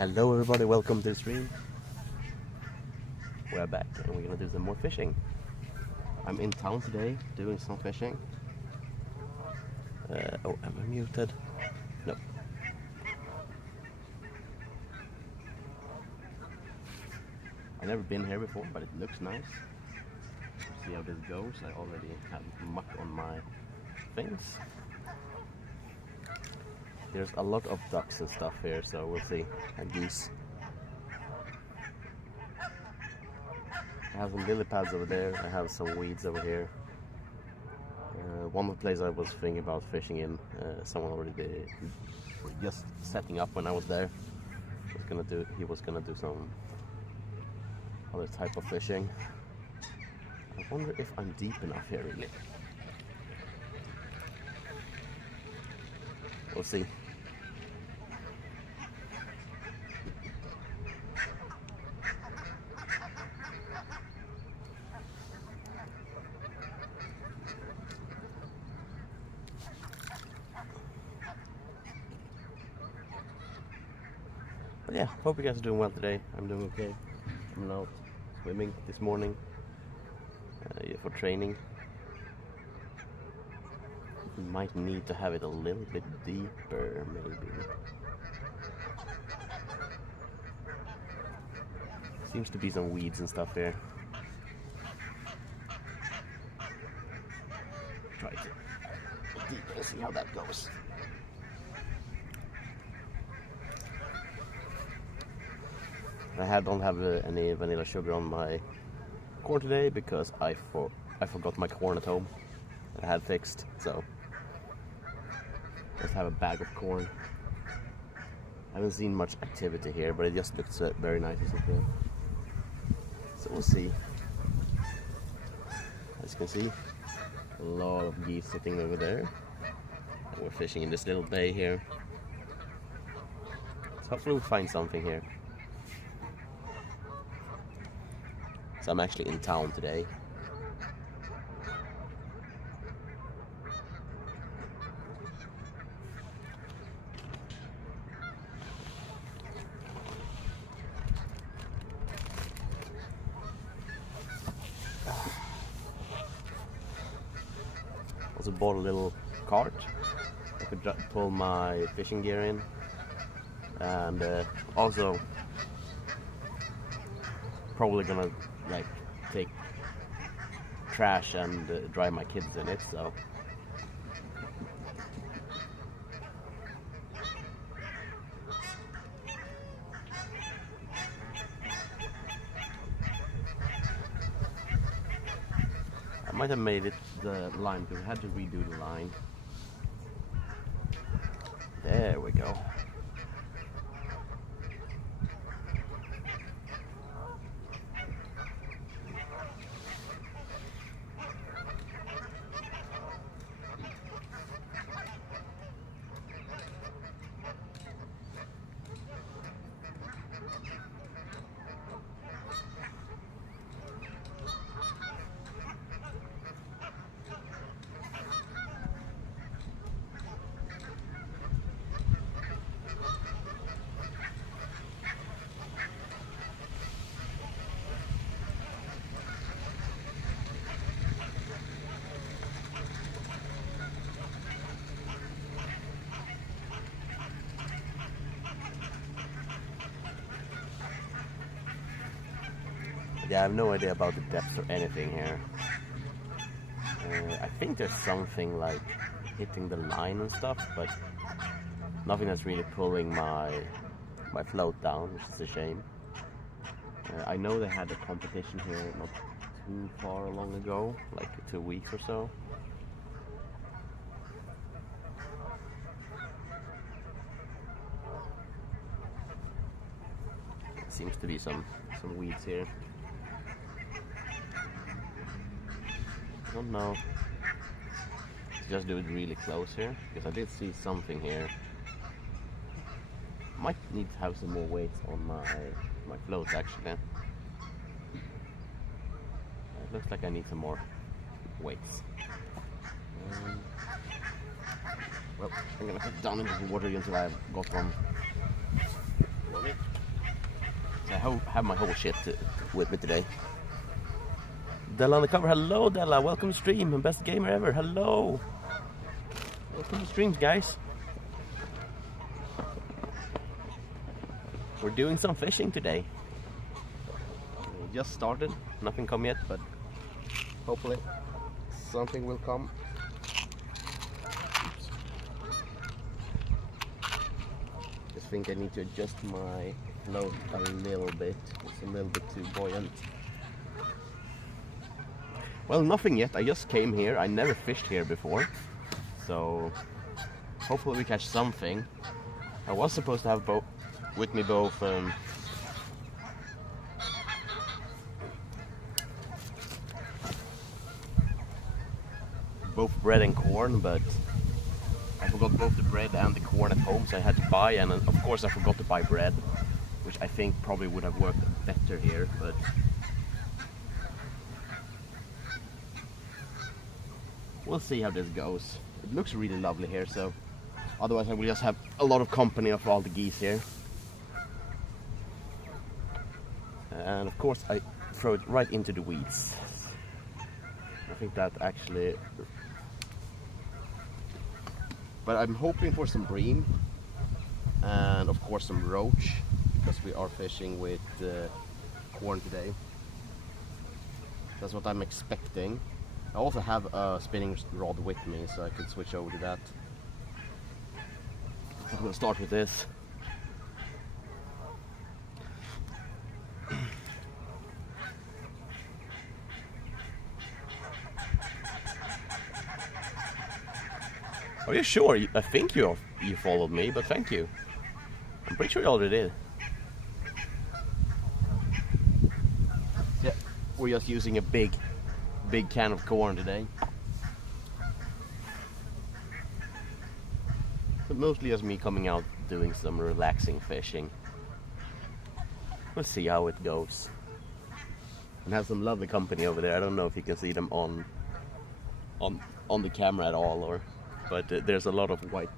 Hello everybody, welcome to the stream. We're back and we're gonna do some more fishing. I'm in town today doing some fishing. Oh, am I muted? No. I've never been here before, but it looks nice. Let's see how this goes. I already have muck on my things. There's a lot of ducks and stuff here, so we'll see. And geese. I have some lily pads over there. I have some weeds over here. One of the places I was thinking about fishing in, someone already did, just setting up when I was there. He was gonna do some other type of fishing. I wonder if I'm deep enough here, really. We'll see. But yeah, hope you guys are doing well today. I'm doing okay. I'm out swimming this morning for training. We might need to have it a little bit deeper, maybe. Seems to be some weeds and stuff here. Try to go deeper and see how that goes. I don't have any vanilla sugar on my corn today because I forgot my corn at home that I had fixed, so just have a bag of corn. I haven't seen much activity here, but it just looks very nice, isn't it? So we'll see. As you can see, a lot of geese sitting over there. And we're fishing in this little bay here. So hopefully we'll find something here. So I'm actually in town today. Also bought a little cart. I could pull my fishing gear in, and also probably gonna like take trash and dry my kids in it, so I might have made it the line because I had to redo the line. There we go. Yeah, I have no idea about the depths or anything here. I think there's something like hitting the line and stuff, but nothing that's really pulling my float down, which is a shame. I know they had a competition here not too far long ago, like 2 weeks or so. Seems to be some weeds here. I don't know. Let's just do it really close here, because I did see something here. Might need to have some more weights on my float actually. It looks like I need some more weights. Well, I'm gonna put it down into the water until I've got one. So I have my whole shit with me today. Della on the cover. Hello, Della. Welcome to stream. Best gamer ever. Hello. Welcome to streams, guys. We're doing some fishing today. We just started. Nothing come yet, but hopefully something will come. Oops. Just think I need to adjust my float a little bit. It's a little bit too buoyant. Well, nothing yet. I just came here. I never fished here before, so hopefully we catch something. I was supposed to have with me both bread and corn, but I forgot both the bread and the corn at home, so I had to buy, and of course I forgot to buy bread, which I think probably would have worked better here, but we'll see how this goes. It looks really lovely here, so otherwise I will just have a lot of company of all the geese here. And of course I throw it right into the weeds. I think that actually... But I'm hoping for some bream and of course some roach, because we are fishing with corn today. That's what I'm expecting. I also have a spinning rod with me, so I could switch over to that. So I'm going to start with this. Are you sure? I think you followed me, but thank you. I'm pretty sure you already did. Yeah, we're just using a big can of corn today. But mostly just me coming out doing some relaxing fishing. We'll see how it goes. And have some lovely company over there. I don't know if you can see them on the camera at all, or but there's a lot of white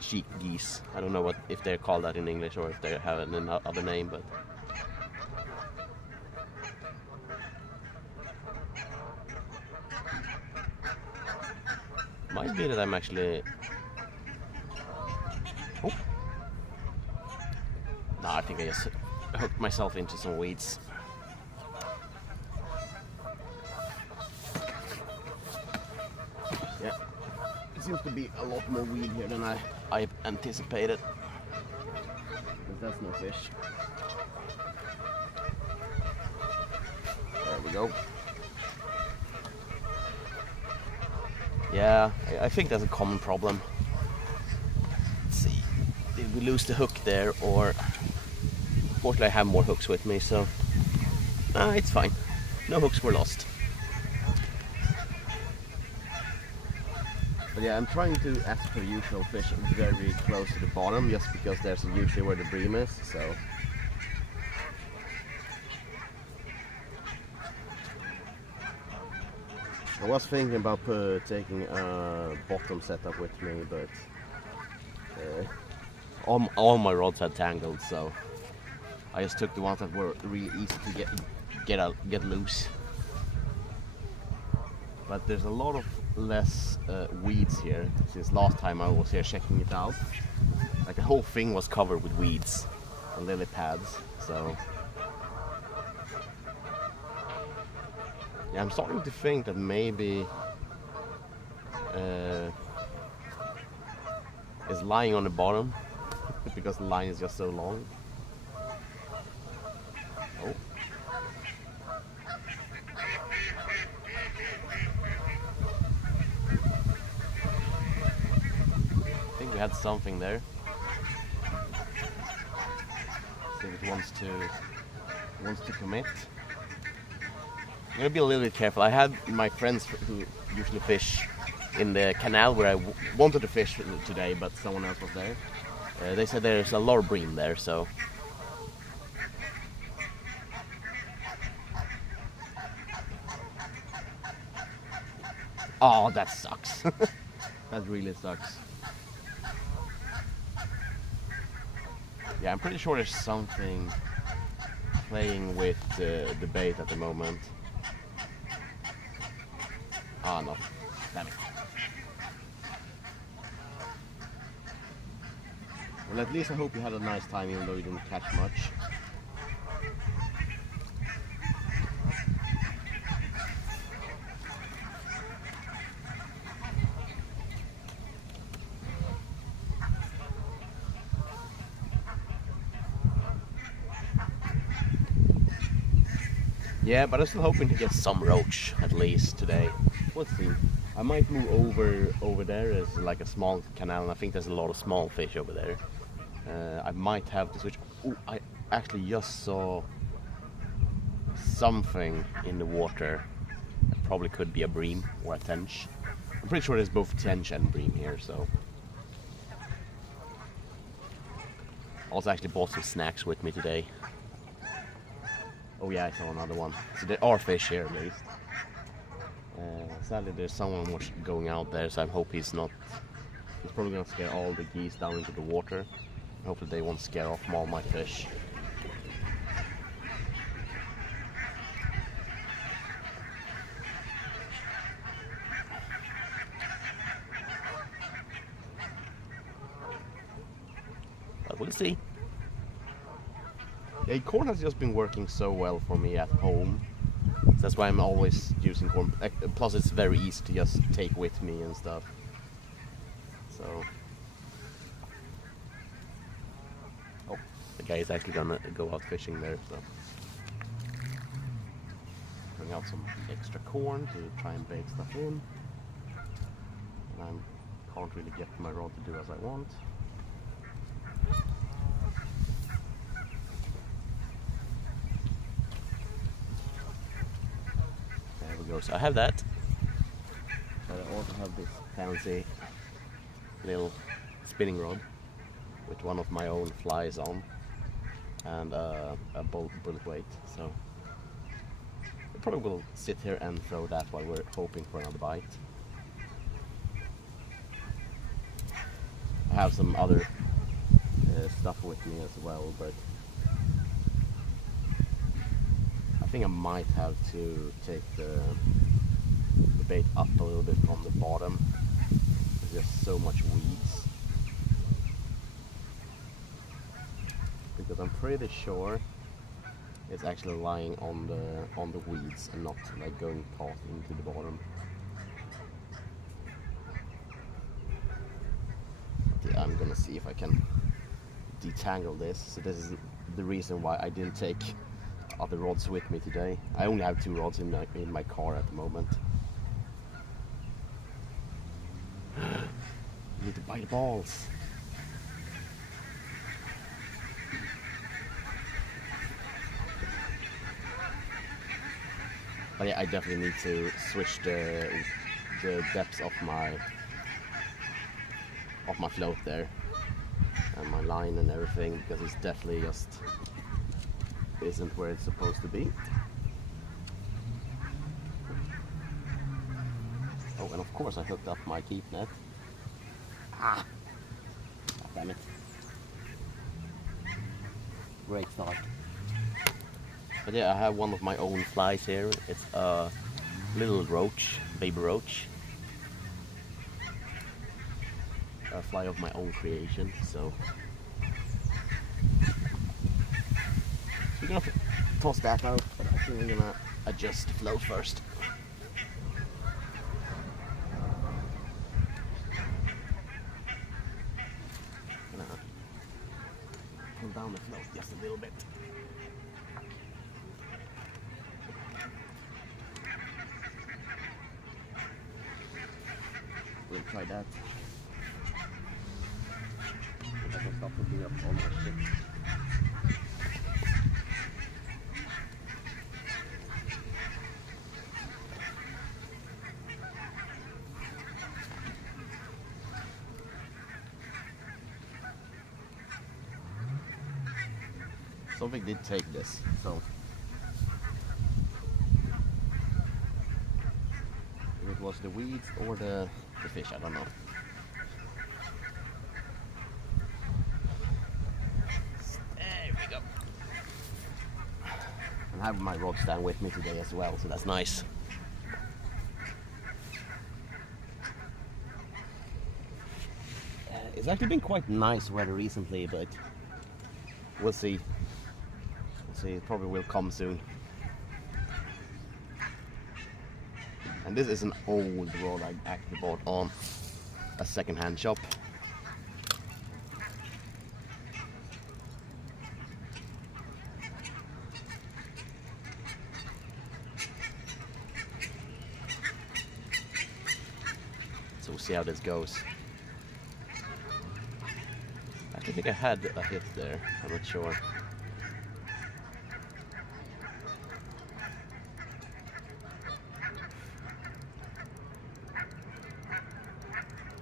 cheek geese. I don't know if they're called that in English or if they have another name, but might be that I'm actually... Oh. No, I think I just hooked myself into some weeds. Yeah, it seems to be a lot more weed here than I anticipated. But that's no fish. There we go. Yeah, I think that's a common problem. Let's see, did we lose the hook there, or... Fortunately I have more hooks with me, so... it's fine. No hooks were lost. But yeah, I'm trying to, as per usual, fish very close to the bottom, just because there's usually where the bream is, so... I was thinking about taking a bottom setup with me, but all my rods had tangled, so I just took the ones that were really easy to get loose. But there's a lot of less weeds here since last time I was here checking it out. Like the whole thing was covered with weeds and lily pads, so... Yeah, I'm starting to think that maybe it's lying on the bottom because the line is just so long. Oh. I think we had something there. See if it wants to commit. I'm gonna be a little bit careful. I had my friends who usually fish in the canal where I wanted to fish today, but someone else was there. They said there's a lot of bream there, so... Oh, that sucks. That really sucks. Yeah, I'm pretty sure there's something playing with the bait at the moment. Ah, no. Damn it. Well, at least I hope you had a nice time, even though you didn't catch much. Yeah, but I'm still hoping to get some roach at least today. Let's see. I might move over there. There's like a small canal, and I think there's a lot of small fish over there. I might have to switch. Oh, I actually just saw something in the water. It probably could be a bream or a tench. I'm pretty sure there's both tench and bream here, so. Also actually bought some snacks with me today. Oh yeah, I saw another one. So there are fish here at least. Sadly there's someone going out there, so I hope he's not. He's probably gonna scare all the geese down into the water. Hopefully they won't scare off all my fish. But we'll see. Yeah, corn has just been working so well for me at home. So that's why I'm always using corn. Plus it's very easy to just take with me and stuff. So. Oh, the guy is actually gonna go out fishing there, so. Bring out some extra corn to try and bait stuff in. And I can't really get my rod to do as I want. So I have that, but I also have this fancy little spinning rod with one of my own flies on and a bullet weight. So we probably will sit here and throw that while we're hoping for another bite. I have some other stuff with me as well, but I think I might have to take the bait up a little bit from the bottom. There's just so much weeds. Because I'm pretty sure it's actually lying on the weeds and not like going past into the bottom. But yeah, I'm gonna see if I can detangle this. So this is the reason why I didn't take other rods with me today. I only have 2 rods in my car at the moment. I need to bite the balls. But yeah, I definitely need to switch the depths of my float there and my line and everything, because it's definitely just isn't where it's supposed to be. Oh, and of course I hooked up my keep net. Ah! Damn it. Great start. But yeah, I have one of my own flies here. It's a little roach, baby roach. A fly of my own creation, so we're gonna toss that out, but I think we're gonna adjust the flow first. Gonna pull down the float just a little bit. We'll try that. If I can stop looking up all my shit. Something did take this, so if it was the weeds or the fish, I don't know. There we go. I have my rod stand with me today as well, so that's nice. It's actually been quite nice weather recently, but we'll see. We'll see, it probably will come soon. And this is an old rod I actually bought on a second-hand shop. So we'll see how this goes. I think I had a hit there, I'm not sure.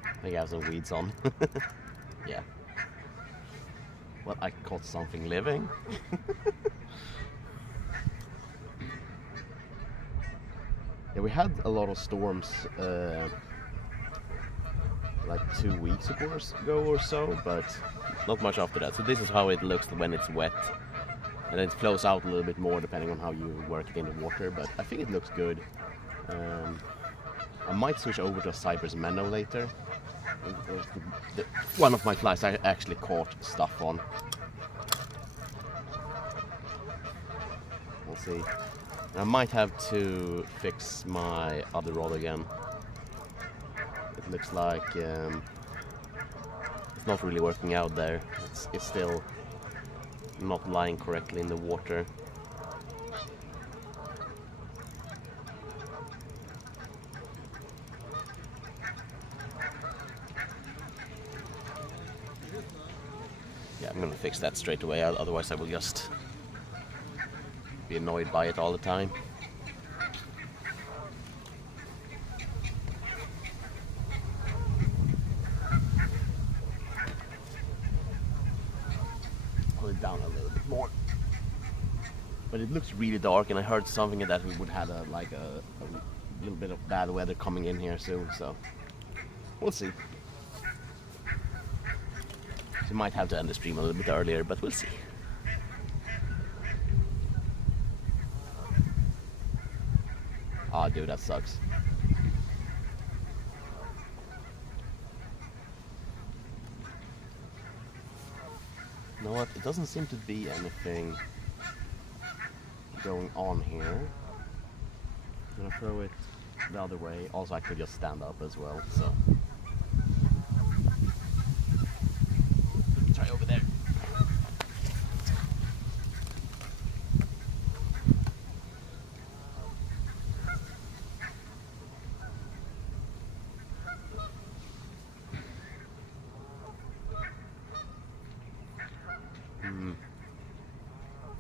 I think I have some weeds on. Yeah. Well, I caught something living. Yeah, we had a lot of storms like 2 weeks ago or so, but not much after that. So this is how it looks when it's wet, and then it flows out a little bit more depending on how you work it in the water, but I think it looks good. I might switch over to a Cypress minnow later. One of my flies I actually caught stuff on. We'll see. I might have to fix my other rod again. It looks like it's not really working out there. It's still not lying correctly in the water. Yeah, I'm gonna fix that straight away, otherwise I will just be annoyed by it all the time. Pull it down a little bit more. But it looks really dark, and I heard something that we would have a little bit of bad weather coming in here soon, so we'll see. So might have to end the stream a little bit earlier, but we'll see. Ah, dude, that sucks. You know what? It doesn't seem to be anything going on here. I'm gonna throw it the other way. Also, I could just stand up as well, so. Try over there.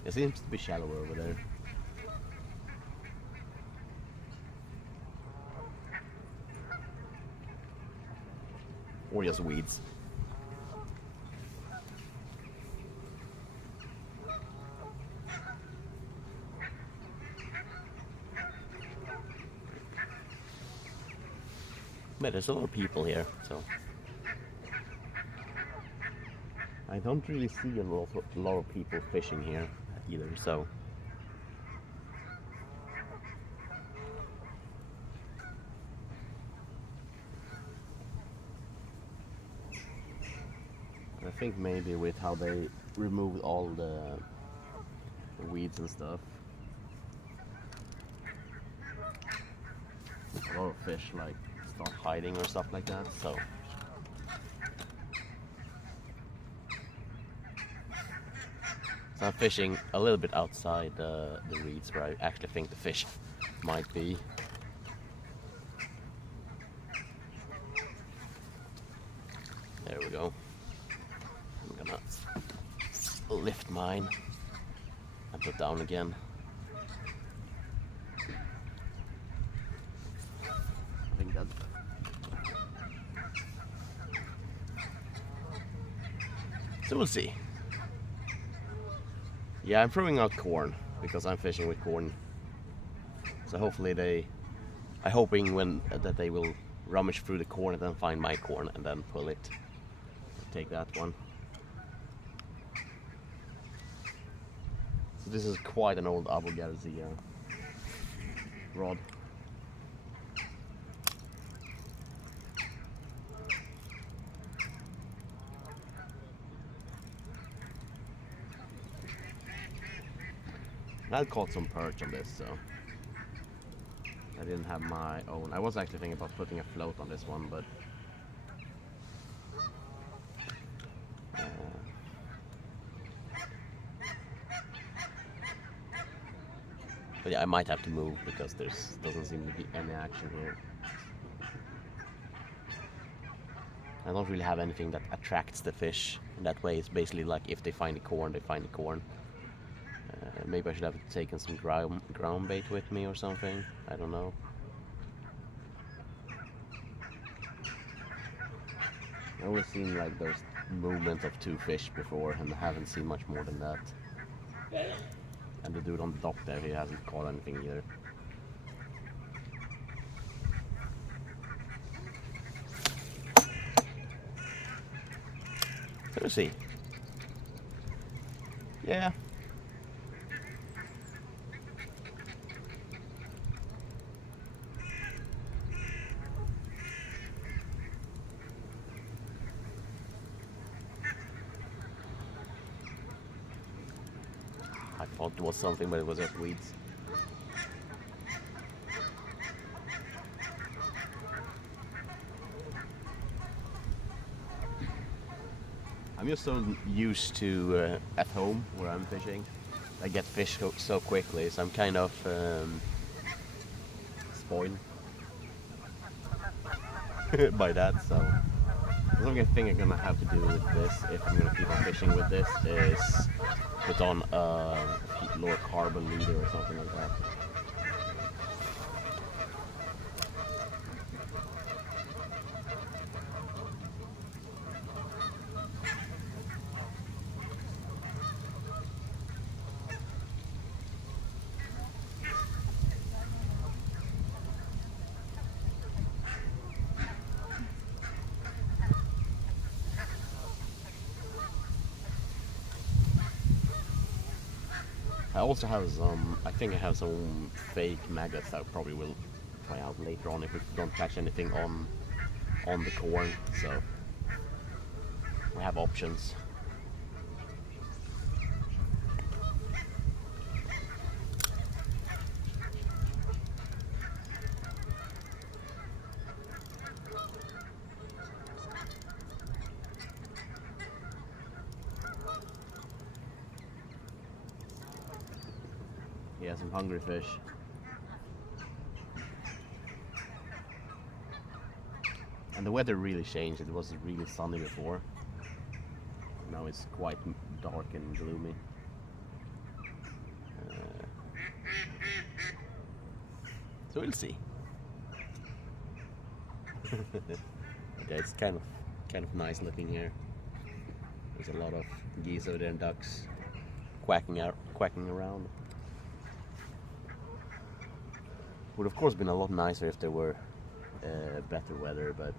It seems to be shallower over there. Or just weeds. But there's a lot of people here, so I don't really see a lot of people fishing here either, so I think maybe with how they removed all the weeds and stuff, a lot of fish like start hiding or stuff like that, so I'm fishing a little bit outside the reeds where I actually think the fish might be. There we go. I'm gonna lift mine and put down again. I think that's... So we'll see. Yeah, I'm throwing out corn because I'm fishing with corn. So hopefully I'm hoping that they will rummage through the corn and then find my corn and then pull it. Take that one. This is quite an old Abu Garcia rod. I caught some perch on this, so I didn't have my own. I was actually thinking about putting a float on this one, but yeah, I might have to move because there's doesn't seem to be any action here. I don't really have anything that attracts the fish in that way. It's basically like if they find the corn, they find the corn. Maybe I should have taken some ground bait with me or something. I don't know. I've only seen like those movements of 2 fish before, and I haven't seen much more than that. And the dude on the dock there, he hasn't caught anything either. Let's see. Yeah. I thought it was something, but it was just weeds. I'm just so used to at home where I'm fishing. I get fish so quickly, so I'm kind of spoiled by that. So the only thing I'm gonna have to do with this, if I'm gonna keep on fishing with this, is put on a lower carbon leader or something like that. I also have some, I think I have some fake maggots that I probably will try out later on if we don't catch anything on the corn, so we have options. Yeah, some hungry fish. And the weather really changed. It was really sunny before. Now it's quite dark and gloomy. So we'll see. Okay, it's kind of nice looking here. There's a lot of geese over there and ducks quacking around. Would of course been a lot nicer if there were better weather, but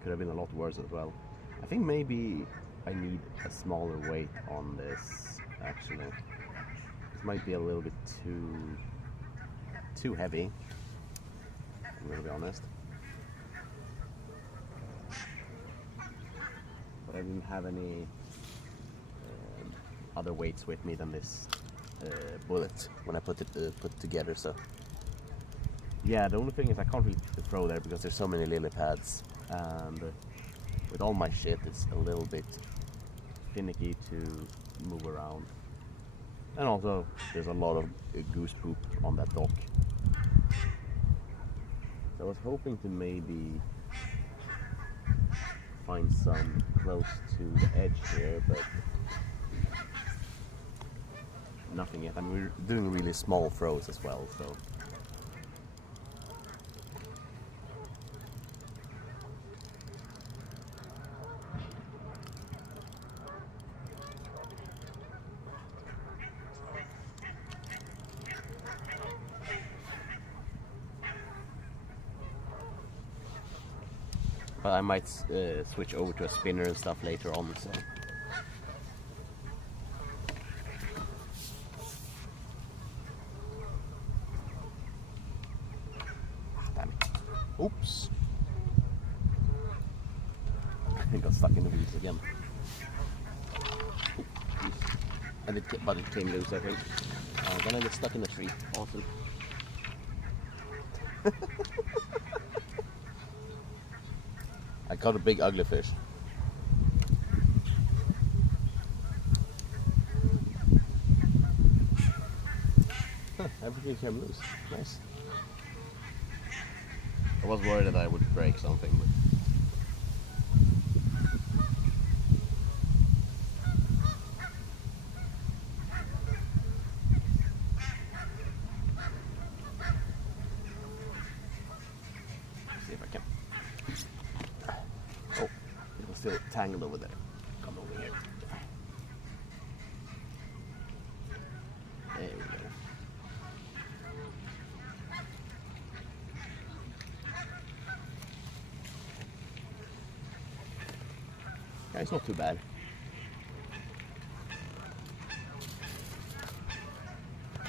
could have been a lot worse as well. I think maybe I need a smaller weight on this actually. This might be a little bit too heavy, I'm gonna be honest. But I didn't have any other weights with me than this bullet when I put it together, so yeah, the only thing is I can't really throw there because there's so many lily pads, and with all my shit it's a little bit finicky to move around, and also there's a lot of goose poop on that dock. So I was hoping to maybe find some close to the edge here, but nothing yet. I mean, we're doing really small throws as well, so but I might switch over to a spinner and stuff later on, so Oops. I got stuck in the weeds again. But it came loose, I think. Then I get stuck in a tree. Awesome. I caught a big ugly fish. Everything came loose. Nice. I was worried that I would break something, but see if I can. Oh, it was still tangled over there. Come over here. There we go. Yeah, it's not too bad.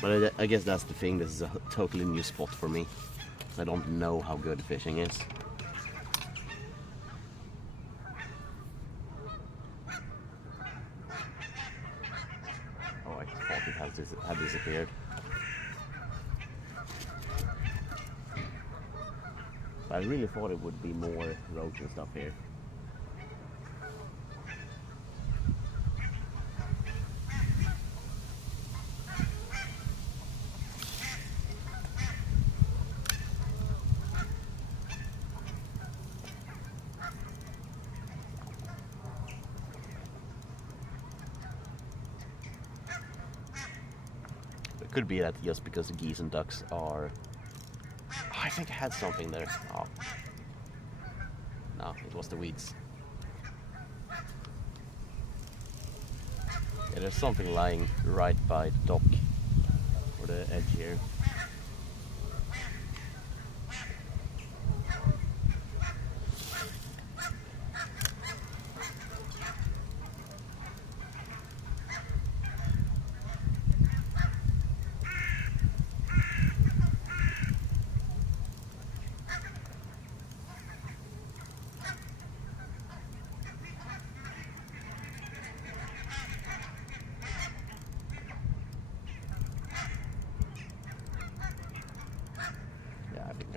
But I guess that's the thing, this is a totally new spot for me. I don't know how good fishing is. Oh, I thought it had disappeared. I really thought it would be more roach and stuff here. It could be that just because the geese and ducks are... Oh, I think I had something there. Oh. No, it was the weeds. Yeah, there's something lying right by the dock, or the edge here.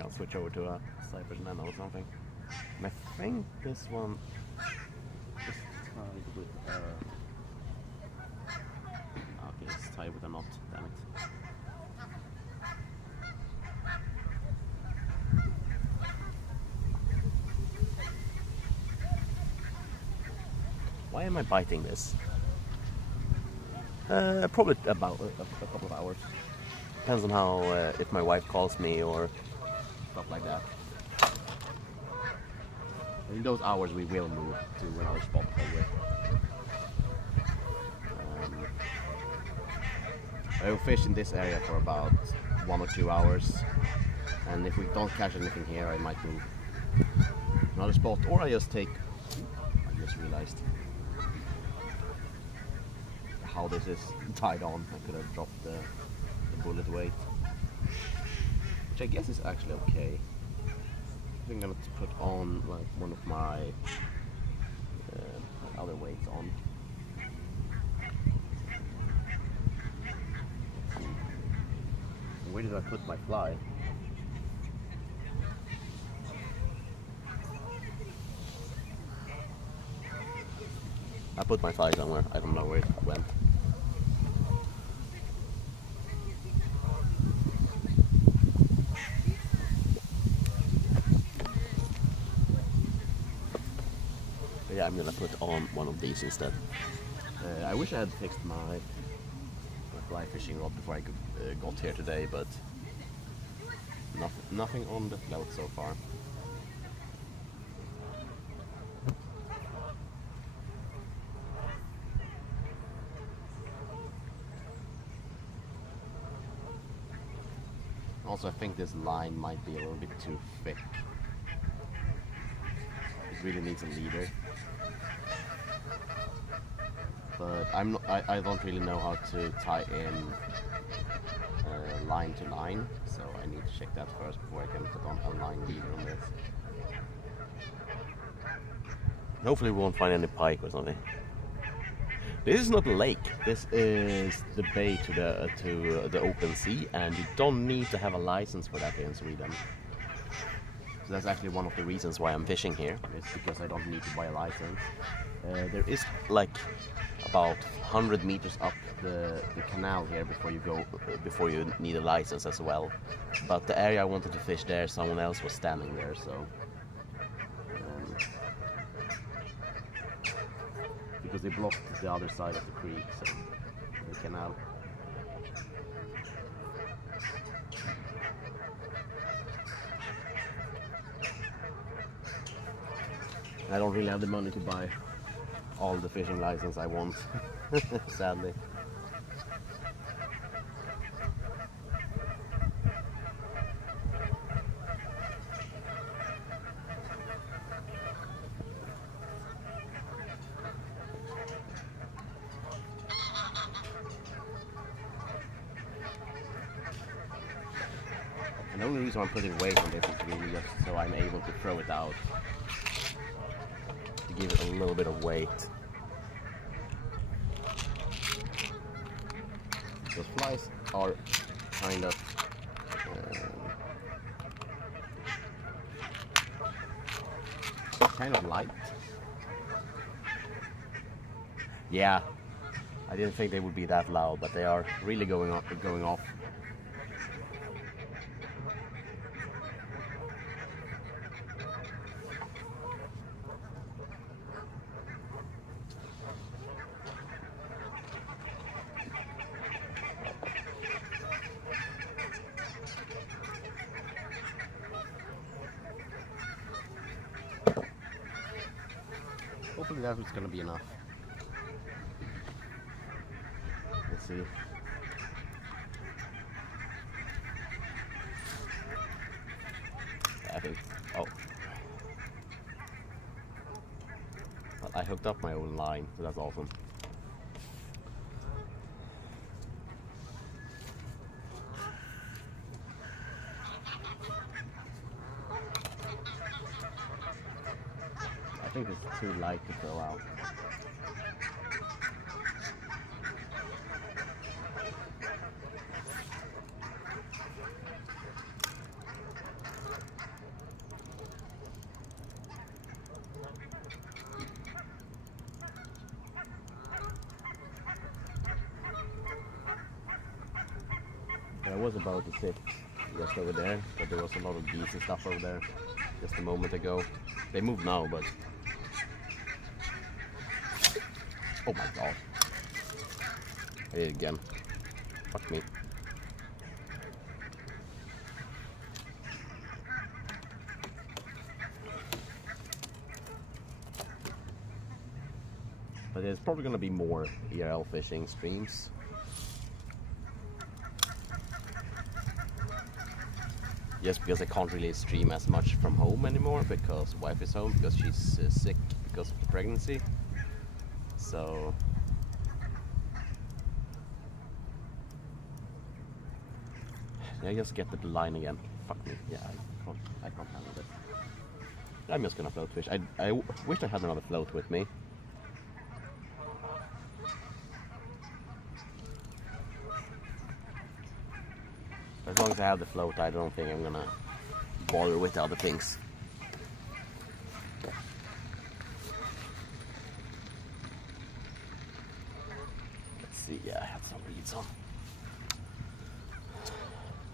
I'll switch over to a Cypress Nano or something. And I think this one is tied with okay, it's tied with a knot, damn it. Why am I biting this? Probably about a couple of hours. Depends on how, if my wife calls me or stuff like that. In those hours we will move to another spot probably. I will fish in this area for about 1 or 2 hours, and if we don't catch anything here I might move another spot, or I just take... I just realized how this is tied on. I could have dropped the bullet weight, which I guess is actually okay. I think I'm going to put on like one of my other weights on. Where did I put my fly? I put my fly somewhere. I don't know where it went. Yeah, I'm gonna put on one of these instead. I wish I had fixed my fly fishing rod before I got here today, but nothing on the float so far. Also, I think this line might be a little bit too thick. It really needs a leader. But I don't really know how to tie in line to line, so I need check that first before I can put on a line leader on this. Hopefully we won't find any pike or something. This is not a lake. This is the bay to the open sea, and you don't need to have a license for that here in Sweden. So that's actually one of the reasons why I'm fishing here. It's because I don't need to buy a license. There is like about 100 meters up the canal here before you need a license as well. But the area I wanted to fish there, someone else was standing there, so. Because they blocked the other side of the creek, so the canal. I don't really have the money to buy all the fishing license I want, sadly. And the only reason I'm putting weight on this is really just so I'm able to throw it out. To give it a little bit of weight. Because flies are kind of light. Yeah, I didn't think they would be that loud, but they are really going off. Hopefully that was going to be enough. Let's see. I think. Oh. Well, I hooked up my own line, so that's awesome. I think it's too light to throw out. I was about to sit just over there, but there was a lot of geese and stuff over there just a moment ago. They moved now, but oh my god. I did it again. Fuck me. But there's probably gonna be more IRL fishing streams. Just because I can't really stream as much from home anymore because wife is home because she's sick because of the pregnancy. So I just get the line again. Fuck me. Yeah, I can't handle this. I'm just gonna float fish. I wish I had another float with me. As long as I have the float, I don't think I'm gonna bother with the other things. Let's see, yeah, I have some reeds on.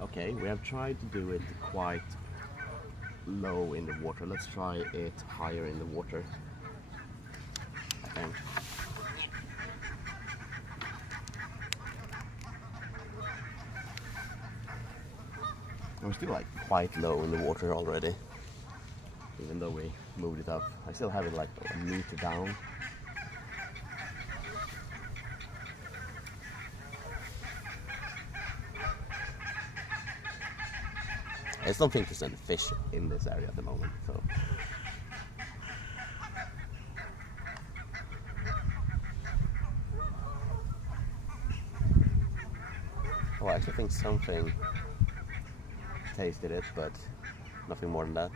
Okay, we have tried to do it quite low in the water. Let's try it higher in the water, I think. We're still like quite low in the water already, even though we moved it up. I still have it like a meter down. I just don't think there's any fish in this area at the moment, so. Oh, I actually think something tasted it, but nothing more than that.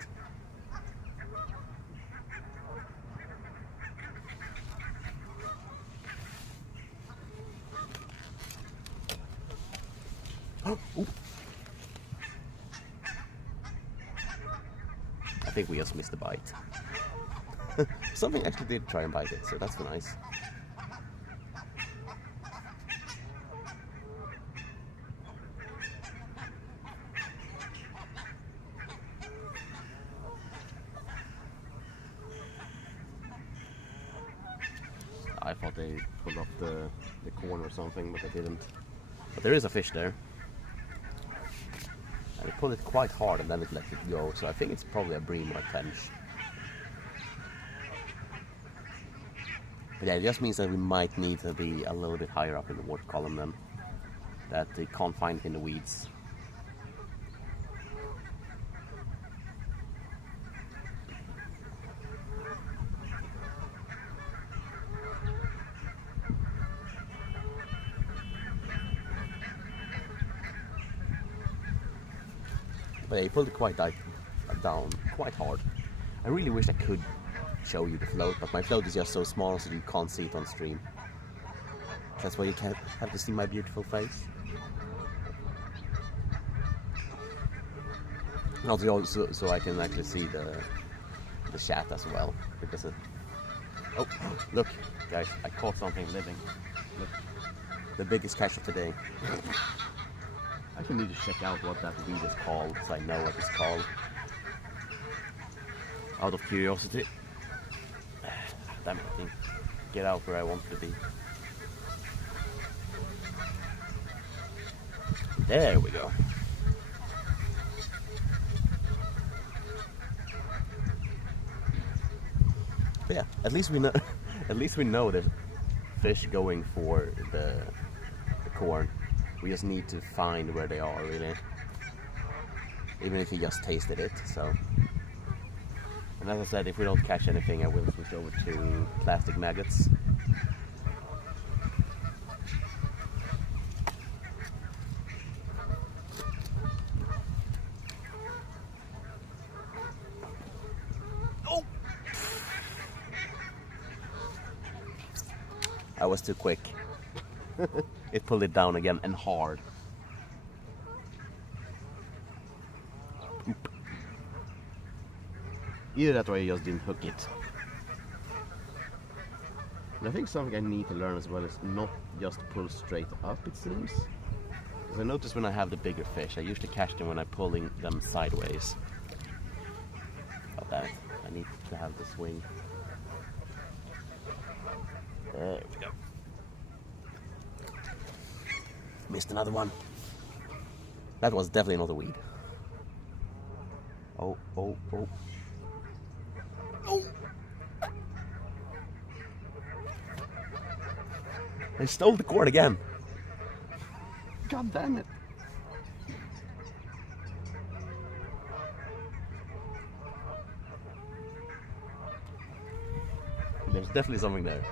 Ooh. I think we just missed a bite. Something actually did try and bite it, so that's nice. I thought they pulled up the corn or something, but they didn't. But there is a fish there. And it pulled it quite hard and then it let it go, so I think it's probably a bream or a tench. But yeah, it just means that we might need to be a little bit higher up in the water column then. That they can't find it in the weeds. But yeah, he pulled it quite down, quite hard. I really wish I could show you the float, but my float is just so small so you can't see it on stream. That's why you can't have to see my beautiful face. And also so I can actually see the chat as well, because oh, look guys, I caught something living. Look, the biggest catch of today. I actually need to check out what that weed is called, so I know what it's called. Out of curiosity. Damn it, I think. Get out where I want to be. There we go. But yeah, at least we know at least we know there's fish going for the corn. We just need to find where they are, really. Even if we just tasted it, so. And as I said, if we don't catch anything, I will switch over to plastic maggots. Oh! I was too quick. It pulled it down again, and hard. Oop. Either that or I just didn't hook it. And I think something I need to learn as well is not just pull straight up, it seems. Because I notice when I have the bigger fish, I usually catch them when I'm pulling them sideways. About that, I need to have the swing. There we go. Missed another one. That was definitely not a weed. Oh, oh, oh. Oh! They stole the cord again. God damn it. There's definitely something there.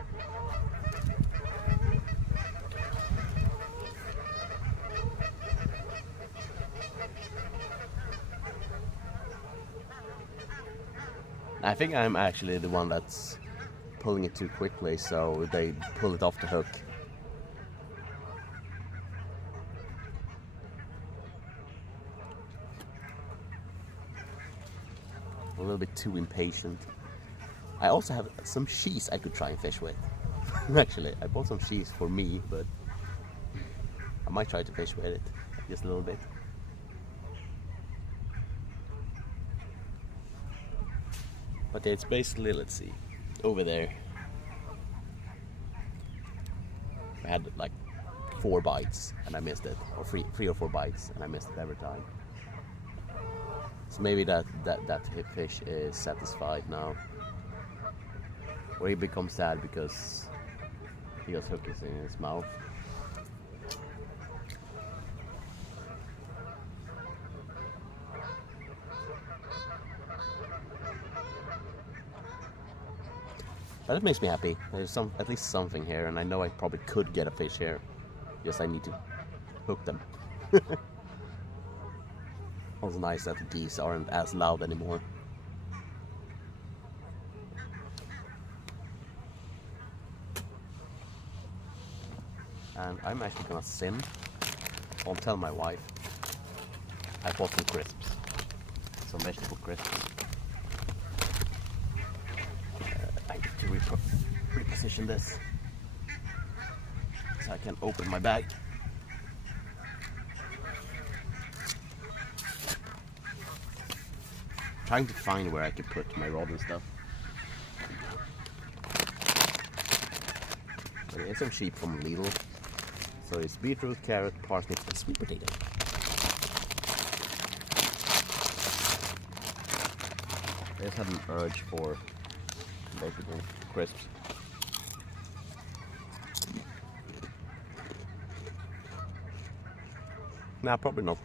I think I'm actually the one that's pulling it too quickly, so they pull it off the hook. A little bit too impatient. I also have some cheese I could try and fish with. Actually, I bought some cheese for me, but I might try to fish with it just a little bit. But it's basically, let's see, over there. I had like 4 bites and I missed it, or three or 4 bites and I missed it every time. So maybe that fish is satisfied now, or he becomes sad because he has hookers in his mouth. But it makes me happy. There's at least something here, and I know I probably could get a fish here. Just I need to hook them. Also nice that the geese aren't as loud anymore. And I'm actually gonna sim. I'll tell my wife I bought some crisps, some vegetable crisps. I need to reposition this so I can open my bag. Trying to find where I can put my rod and stuff. Okay, it's some sheep from Lidl. So it's beetroot, carrot, parsnips, and sweet potato. I just had an urge for vegetable crisps. Nah, probably not.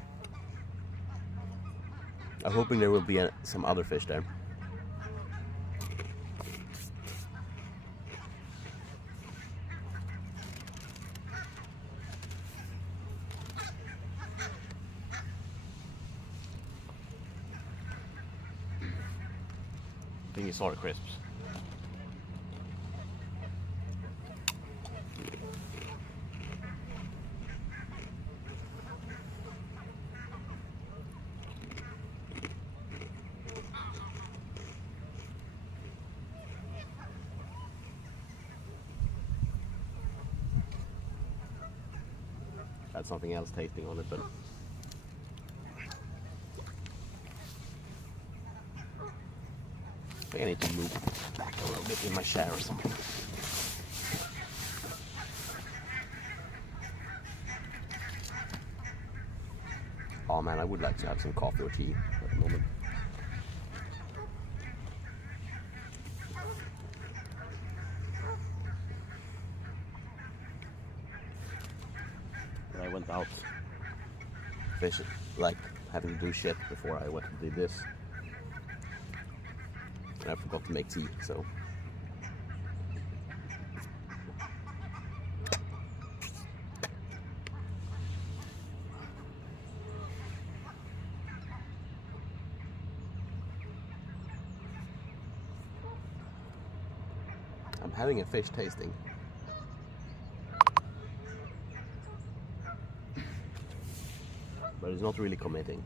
I'm hoping there will be some other fish there. I think you saw the crisps. Had something else tasting on it, but I think I need to move back a little bit in my chair or something. Oh man, I would like to have some coffee or tea at the moment. But I went out fishing, like having to do shit before I went to do this. And I forgot to make tea, so. I'm having a fish tasting. But it's not really committing.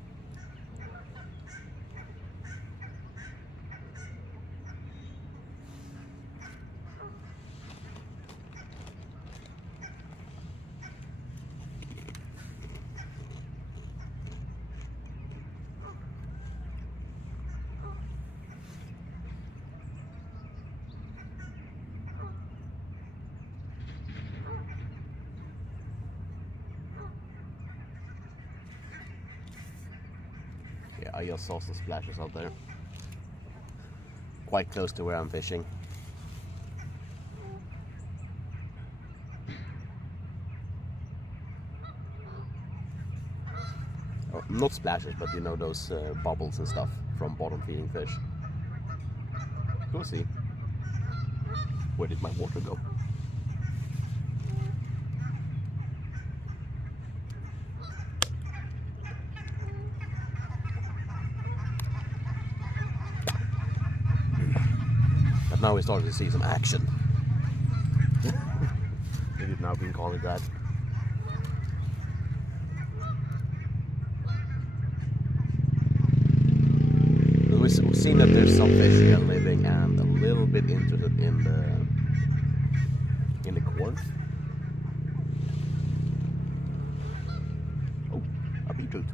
Yeah, I just saw some splashes out there. Quite close to where I'm fishing. Oh, not splashes, but you know those bubbles and stuff from bottom feeding fish. Go see. Where did my water go? But now we started to see some action. Maybe now we can call it that. We've seen that there's some fish here living and a little bit interested in the corn. Oh, a beetroot.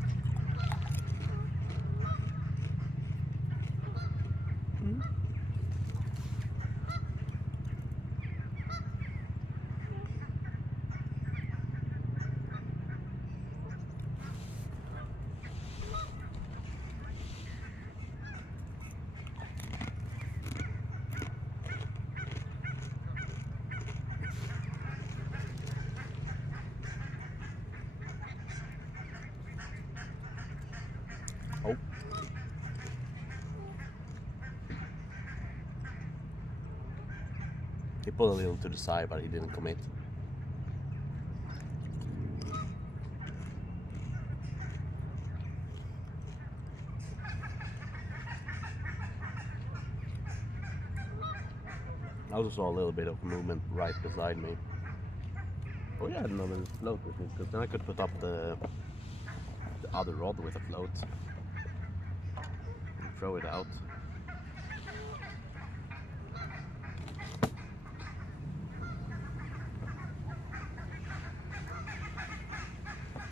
Oh. He pulled a little to the side, but he didn't commit. I also saw a little bit of movement right beside me. Oh yeah, another float with me, because then I could put up the other rod with a float and throw it out.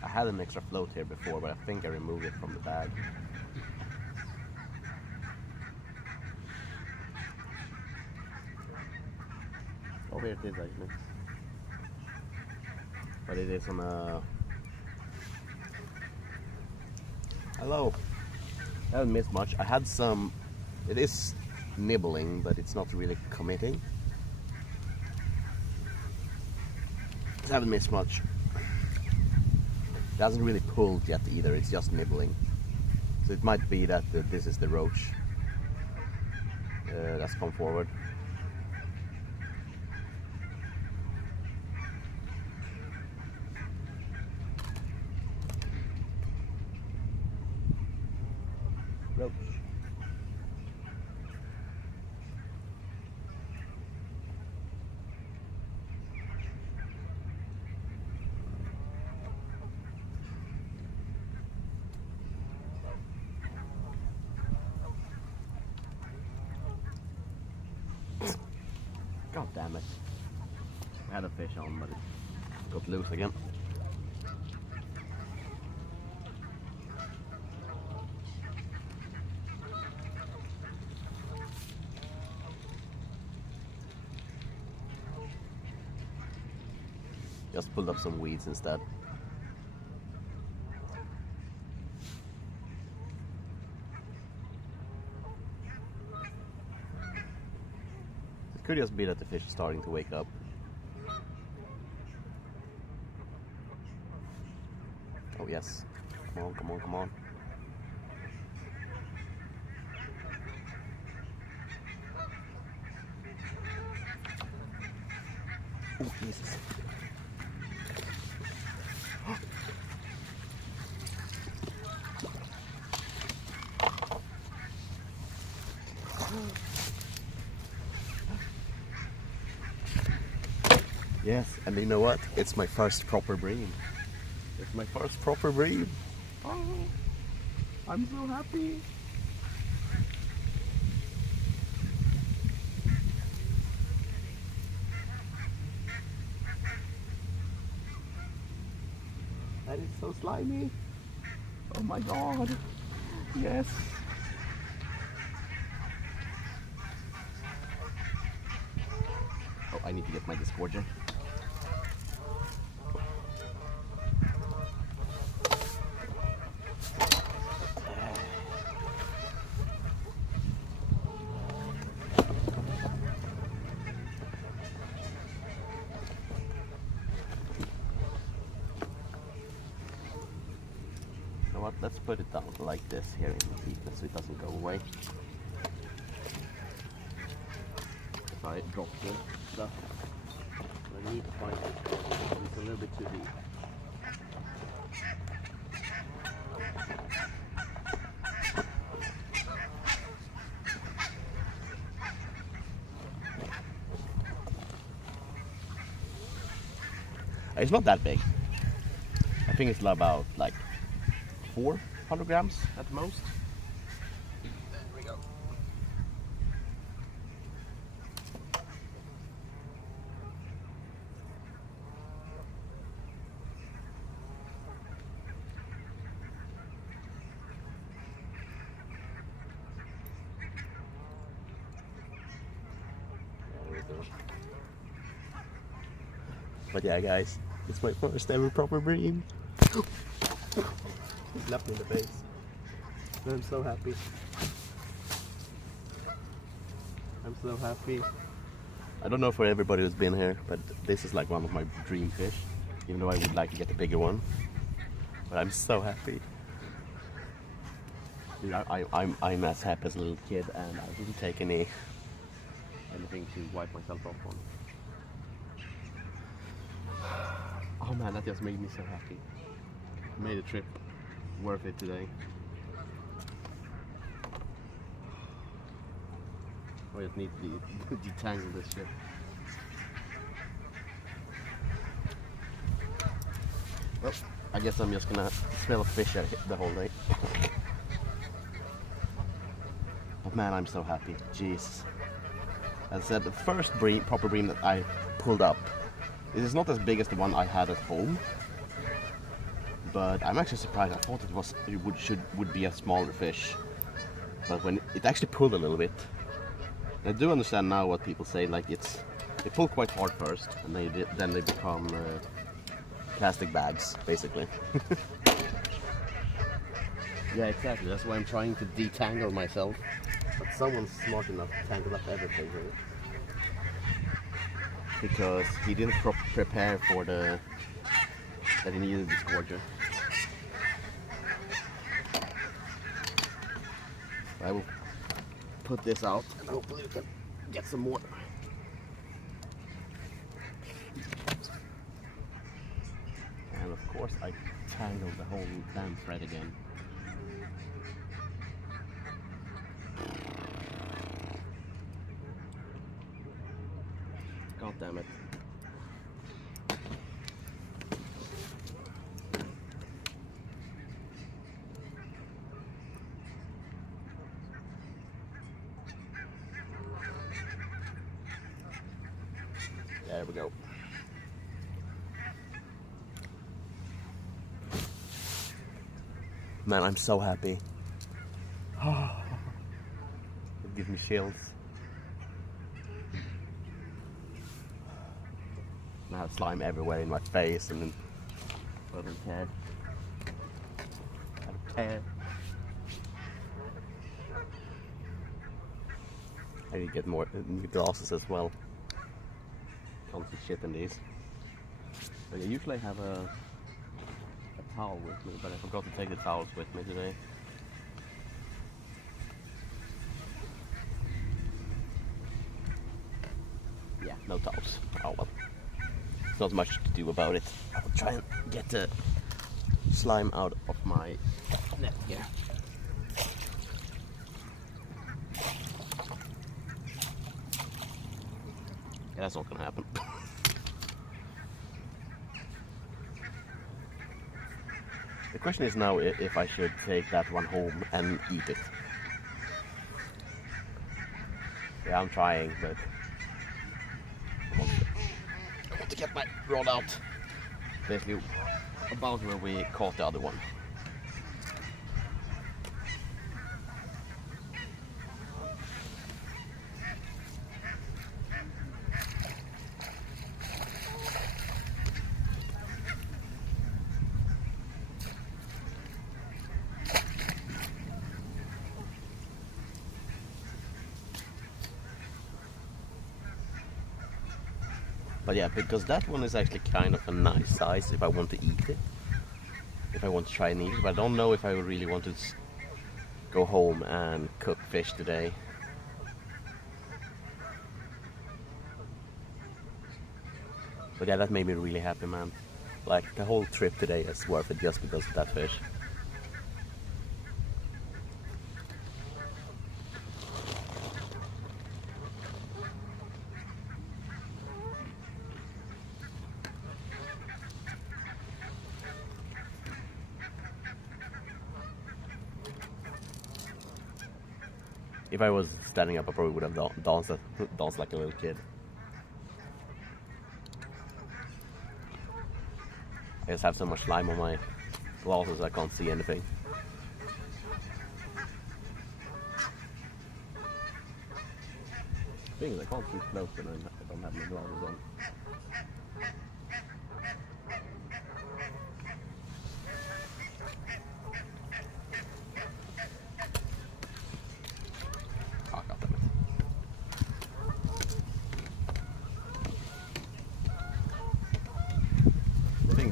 I had an extra float here before, but I think I removed it from the bag. Oh, here it is actually. But it is on a... Hello. I haven't missed much. I had some... It is nibbling, but it's not really committing. I haven't missed much. It hasn't really pulled yet either, it's just nibbling. So it might be that this is the roach that's come forward. Roach. God damn it. I had a fish on, but it got loose again. Just pulled up some weeds instead. It could just be that the fish is starting to wake up. Oh yes. Come on, come on, come on. Oh, Jesus. Yes, and you know what? It's my first proper bream. It's my first proper bream. Oh, I'm so happy. That is so slimy. Oh my god. Yes. Oh, I need to get my discorder. Let's put it down like this here in the heat so it doesn't go away. If I drop the stuff, I need to find it. It's a little bit too deep. It's not that big. I think it's about like 400 grams at most. There we go. There we go. But yeah, guys, it's my first ever proper bream. He slapped me in the face. I'm so happy. I'm so happy. I don't know for everybody who's been here, but this is like one of my dream fish. Even though I would like to get a bigger one. But I'm so happy. Dude, I'm as happy as a little kid, and I didn't take anything to wipe myself off on. Oh man, that just made me so happy. Made a trip worth it today. I just need to detangle this shit. Well, I guess I'm just gonna smell a fish the whole day. But man, I'm so happy. Jeez. As I said, the first proper bream that I pulled up, it is not as big as the one I had at home. But I'm actually surprised. I thought it would be a smaller fish. But when it actually pulled a little bit. I do understand now what people say, like they pull quite hard first, and then they become plastic bags, basically. Yeah, exactly. That's why I'm trying to detangle myself. But someone's smart enough to tangle up everything here. Because he didn't prepare for that he needed this gorger. I will put this out and hopefully we can get some more. And of course I tangled the whole damn thread again. God damn it. There we go. Man, I'm so happy. It gives me chills. I have slime everywhere in my face and then I don't care. I don't care. I need to get more new glasses as well. Can't see shit in these. But I usually have a towel with me, but I forgot to take the towels with me today. Yeah, no towels. Oh well. There's not much to do about it. I'll try and get the slime out of my net here. Yeah, that's not gonna happen. The question is now if I should take that one home and eat it. Yeah, I'm trying, but I want to get my rod out. Basically about where we caught the other one. But yeah, because that one is actually kind of a nice size if I want to eat it. If I want to try and eat it, but I don't know if I would really want to go home and cook fish today. But yeah, that made me really happy, man. Like, the whole trip today is worth it just because of that fish. If I was standing up, I probably would have danced like a little kid. I just have so much slime on my glasses I can't see anything. The thing is, I can't see close when I don't have my glasses on.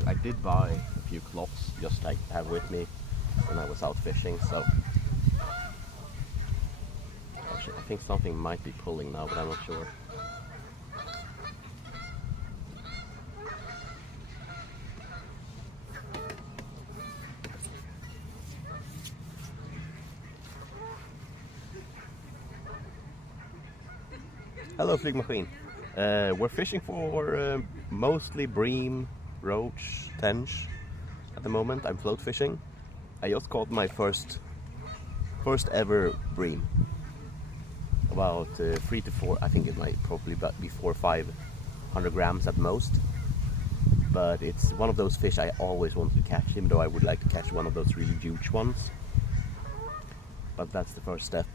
I did buy a few cloths just like to have with me when I was out fishing, so actually I think something might be pulling now, but I'm not sure. Hello, Flygmaskin. We're fishing for mostly bream, roach, tench at the moment. I'm float fishing. I just caught my first ever bream. About 3 to 4, I think it might probably be 4 or 500 grams at most. But it's one of those fish I always wanted to catch, even though I would like to catch one of those really huge ones. But that's the first step.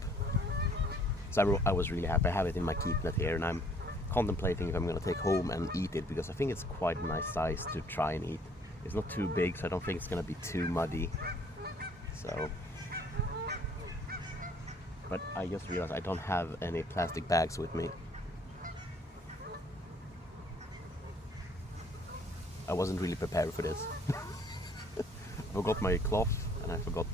So I was really happy. I have it in my keep net here, and I'm contemplating if I'm going to take home and eat it, because I think it's quite a nice size to try and eat. It's not too big, so I don't think it's going to be too muddy. So, but I just realized I don't have any plastic bags with me. I wasn't really prepared for this. I forgot my cloth, and I forgot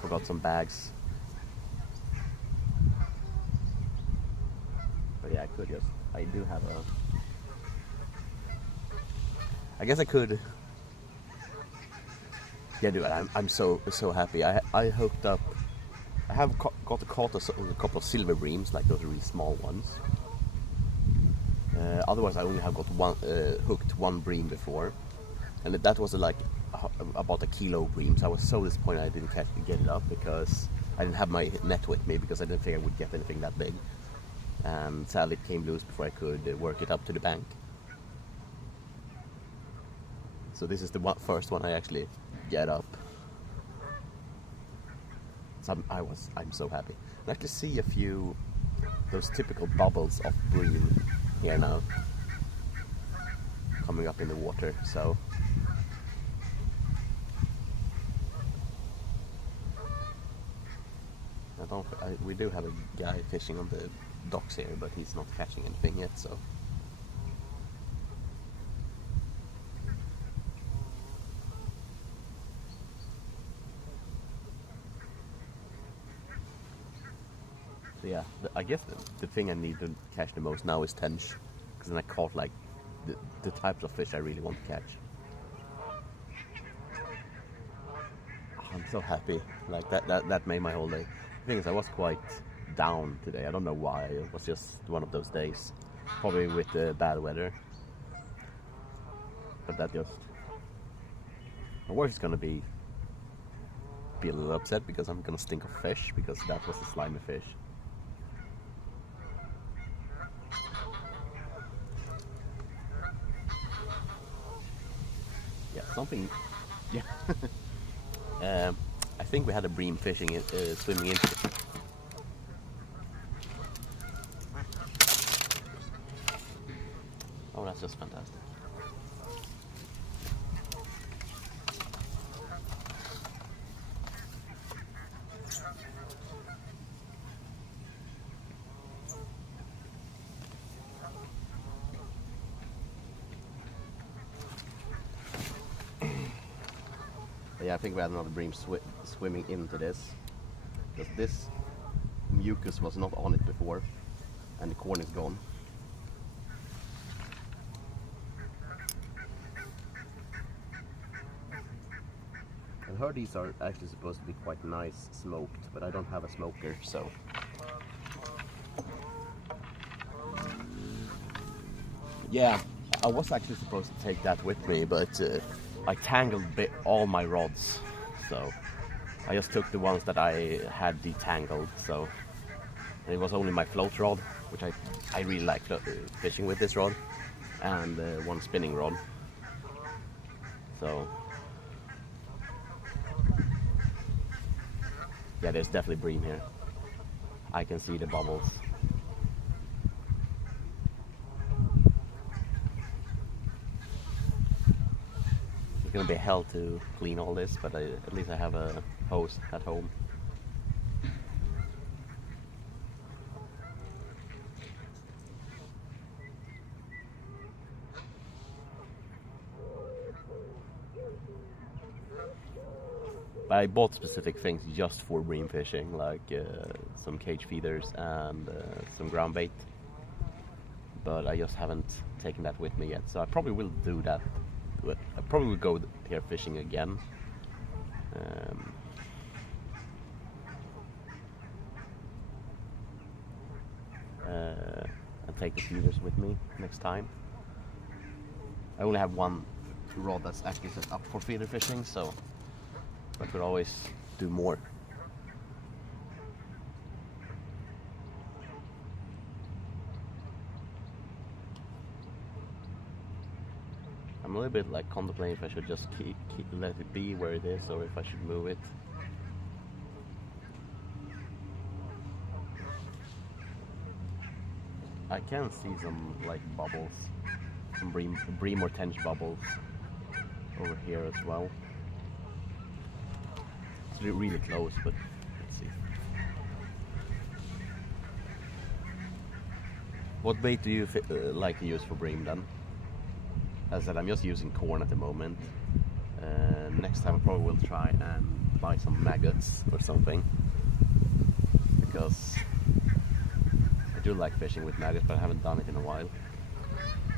forgot some bags. But yeah, I do have I guess I could. Yeah, dude, I'm so happy. I hooked up. I have got a couple of silver breams, like those really small ones. Otherwise, I only have got hooked one bream before, and that was like about a kilo bream. So I was so disappointed I didn't get it up, because I didn't have my net with me, because I didn't think I would get anything that big. And sadly, it came loose before I could work it up to the bank. So this is the first one I actually get up. So I'm so happy. I actually see a few those typical bubbles of bream here now coming up in the water. So we do have a guy fishing on the docks here, but he's not catching anything yet. So yeah, I guess the thing I need to catch the most now is tench, because then I caught like the types of fish I really want to catch. Oh, I'm so happy. Like that made my whole day. The thing is, I was quite down today. I don't know why. It was just one of those days, probably with the bad weather. But that just, my wife is gonna be a little upset because I'm gonna stink of fish, because that was a slimy fish. Yeah, something. Yeah. I think we had a bream fishing swimming into it. Oh, that's just fantastic. But yeah, I think we had another bream swimming into this, because this mucus was not on it before, and the corn is gone. I heard these are actually supposed to be quite nice smoked, but I don't have a smoker, so. Yeah, I was actually supposed to take that with me, but I tangled all my rods, so I just took the ones that I had detangled. So and it was only my float rod, which I really like fishing with this rod, and one spinning rod. So yeah, there's definitely bream here. I can see the bubbles. It's gonna be hell to clean all this, but at least I have a hose at home. But I bought specific things just for bream fishing, like some cage feeders and some ground bait. But I just haven't taken that with me yet, so I probably will do that. I probably will go here fishing again. and take the feeders with me next time. I only have one rod that's actually set up for feeder fishing, so I could always do more. I'm a little bit like contemplating if I should just let it be where it is or if I should move it. I can see some like bubbles, some bream or tench bubbles over here as well. It's really close, but let's see. What bait do you like to use for bream then? As I said, I'm just using corn at the moment. Next time I probably will try and buy some maggots or something, because I do like fishing with maggots, but I haven't done it in a while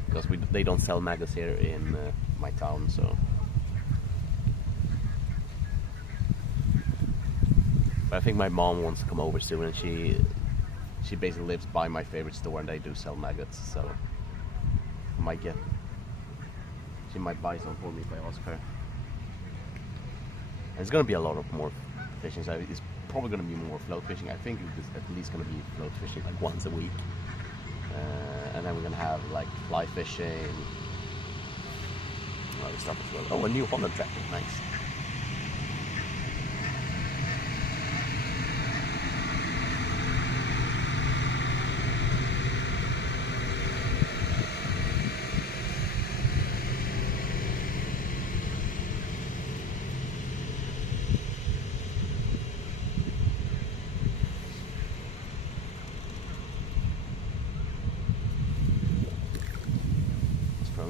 because they don't sell maggots here in my town. So, but I think my mom wants to come over soon, and she basically lives by my favorite store, and they do sell maggots. So she might buy some for me if I ask her. And it's gonna be a lot of more fishing, so it's probably gonna be more float fishing. I think it's at least gonna be float fishing like once a week, and then we're gonna have like fly fishing. Well, we start as well. Oh, a new Honda tractor, nice.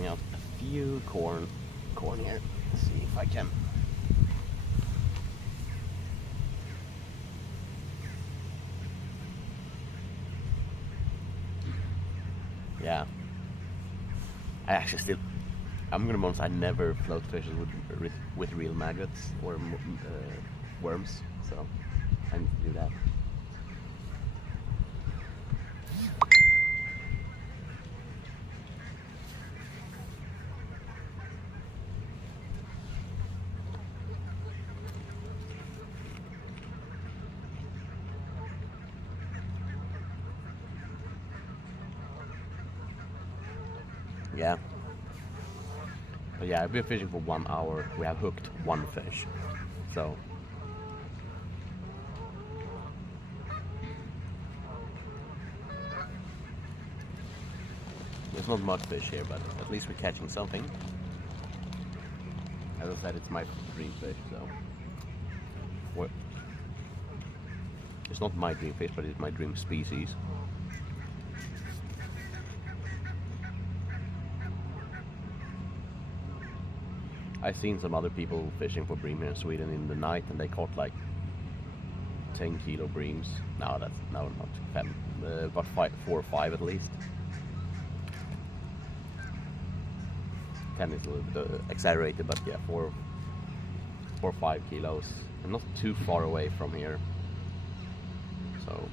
Out a few corn here. Let's see if I can. Yeah, I'm gonna be honest, I never float fish with real maggots or worms, so I need to do that. Yeah. But yeah, I've been fishing for 1 hour. We have hooked one fish. So there's not much fish here, but at least we're catching something. As I said, it's my dream fish, so it's not my dream fish, but it's my dream species. I've seen some other people fishing for bream here in Sweden in the night, and they caught like 10 kilo breams. No, not 10, but 4 or 5 at least. 10 is a little bit exaggerated, but yeah, 4 or 5 kilos, and not too far away from here. So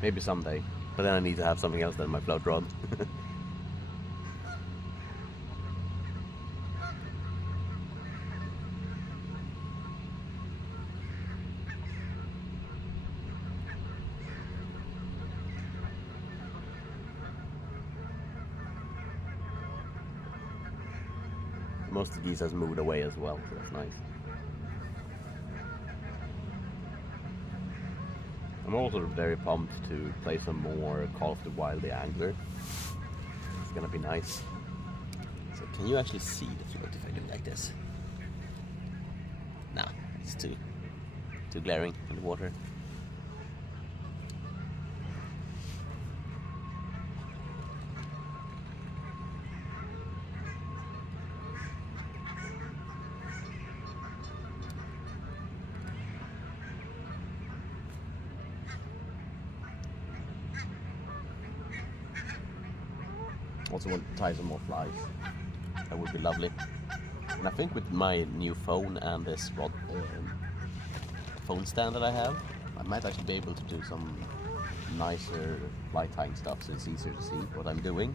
maybe someday, but then I need to have something else than my float rod. Most of these has moved away as well, so that's nice. I'm also very pumped to play some more Call of the Wild the Angler. It's gonna be nice. So can you actually see the float if I do like this? No, it's too glaring in the water. Also want to tie some more flies. That would be lovely. And I think with my new phone and this phone stand that I have, I might actually be able to do some nicer fly tying stuff, so it's easier to see what I'm doing.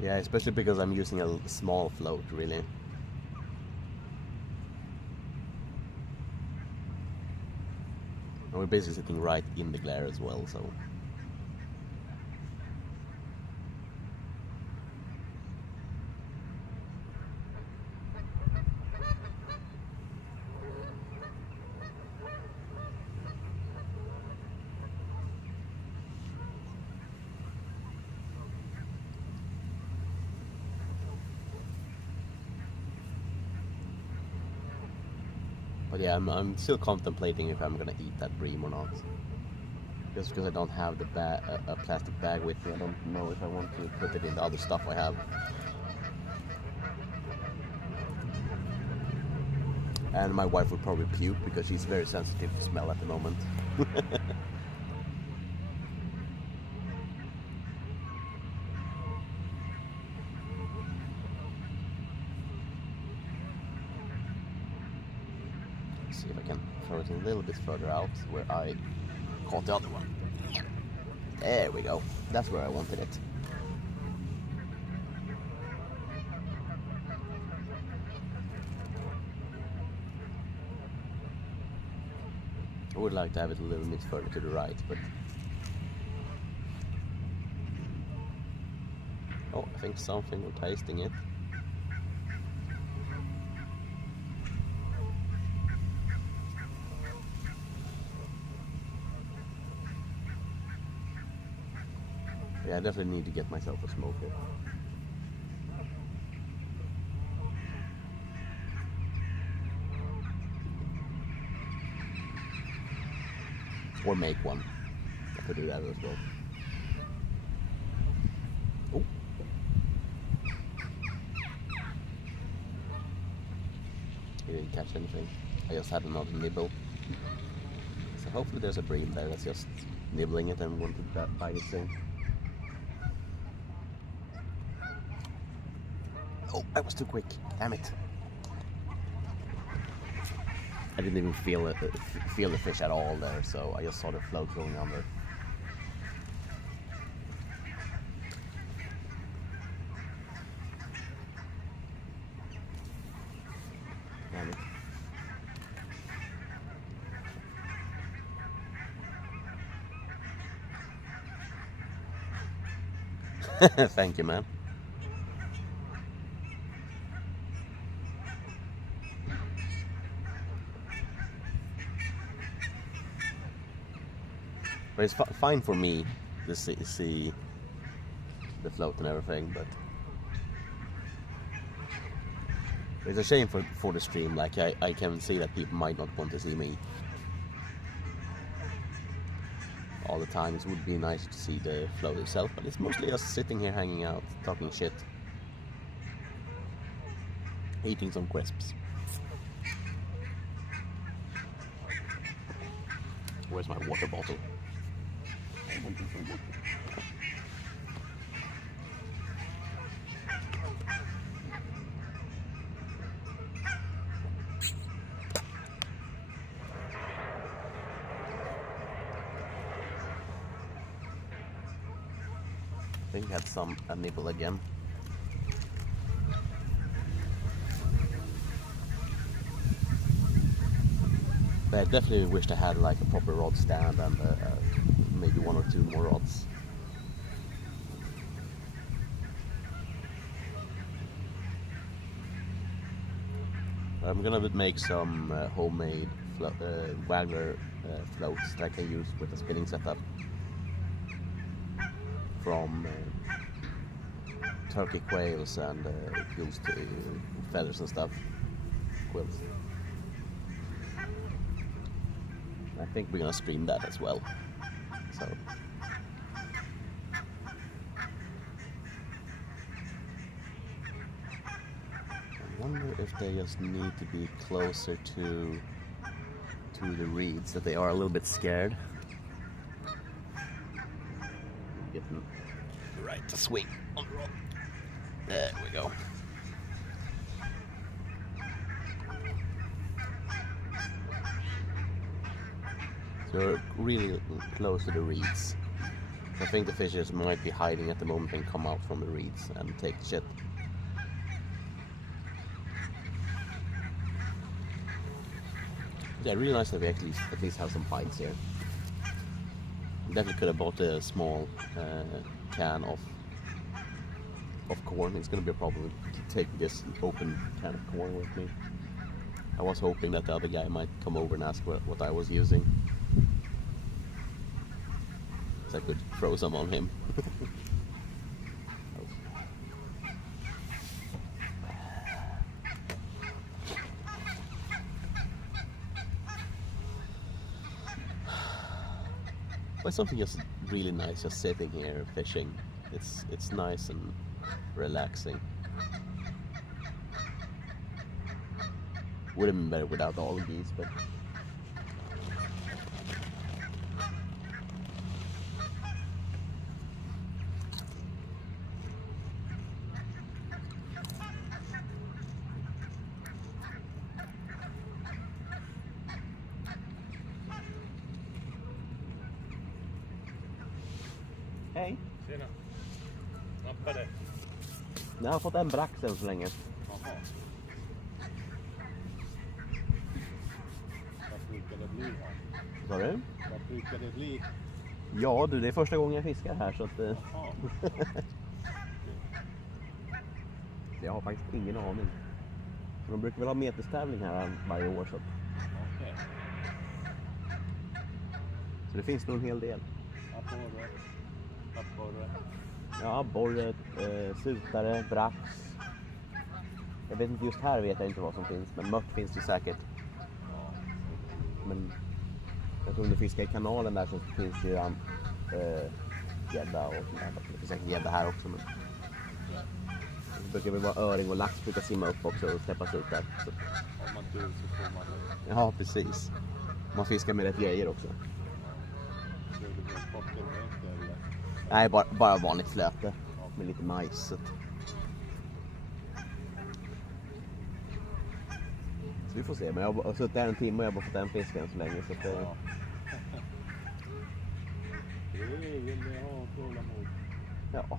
Yeah, especially because I'm using a small float, really. And we're basically sitting right in the glare as well, so... But yeah, I'm still contemplating if I'm gonna eat that bream or not. Just because I don't have the a plastic bag with me, I don't know if I want to put it in the other stuff I have. And my wife would probably puke because she's very sensitive to smell at the moment. Let's see if I can throw it a little bit further out where I caught the other one. There we go. That's where I wanted it. I would like to have it a little bit further to the right, but... Oh, I think something, we're tasting it. Yeah, I definitely need to get myself a smoker. Or make one. I could do that as well. Oh. He didn't catch anything. I just had another nibble. So hopefully there's a bream there that's just nibbling it and wanted to bite it soon. Oh, I was too quick. Damn it. I didn't even feel the fish at all there, so I just saw the float going under. Damn it. Thank you, man. But it's fine for me to see the float and everything, but it's a shame for the stream. Like I can see that people might not want to see me all the time. It would be nice to see the float itself, but it's mostly us sitting here hanging out, talking shit, eating some crisps. Where's my water bottle? I think I had a nibble again. But I definitely wished I had like a proper rod stand and maybe one or two more rods. I'm gonna make some homemade waggler floats that I can use with a spinning setup from turkey quails and gills to feathers and stuff. Quills. I think we're gonna stream that as well. So. I wonder if they just need to be closer to the reeds, that they are a little bit scared. Get them right to swing on the rod. There we go. So we're really close to the reeds. I think the fishes might be hiding at the moment and come out from the reeds and take shit. Yeah, really nice that we actually at least have some bites here. Definitely could have bought a small can of corn. It's gonna be a problem to take this open can of corn with me. I was hoping that the other guy might come over and ask what I was using, so I could throw some on him. But something just really nice, just sitting here fishing. It's nice and relaxing. Would have been better without all the geese, but hej! Tjena! Nappade? Jag har fått en brax än så länge. Jaha. Vad brukar det bli här? Vad sa du? Vad brukar det bli? Ja du, det är första gången jag fiskar här så att... Jaha. Jag har faktiskt ingen aning. De brukar väl ha meterstävling här varje år så att... Okej. Så det finns nog en hel del. Abborre. Ja, abborre, sutare, brax. Jag vet inte, just här vet jag inte vad som finns, men mört finns det säkert. Men jag tror om du fiskar i kanalen där så finns det ju gädda och sånt där. Det finns säkert gädda här också, men det brukar väl vara öring och lax brukar simma upp också och släppas ut där. Så. Om man tur så får man det. Ja, precis. Man fiskar med rätt grejer också. Så det blir bottenränk eller? Nej, bara vanligt flöte med lite majs. Så vi får se, men jag har suttit här en timme och jag har bara fått en fisk än så länge. Så att det... Ja. Det vill det ha tålamod. Ja.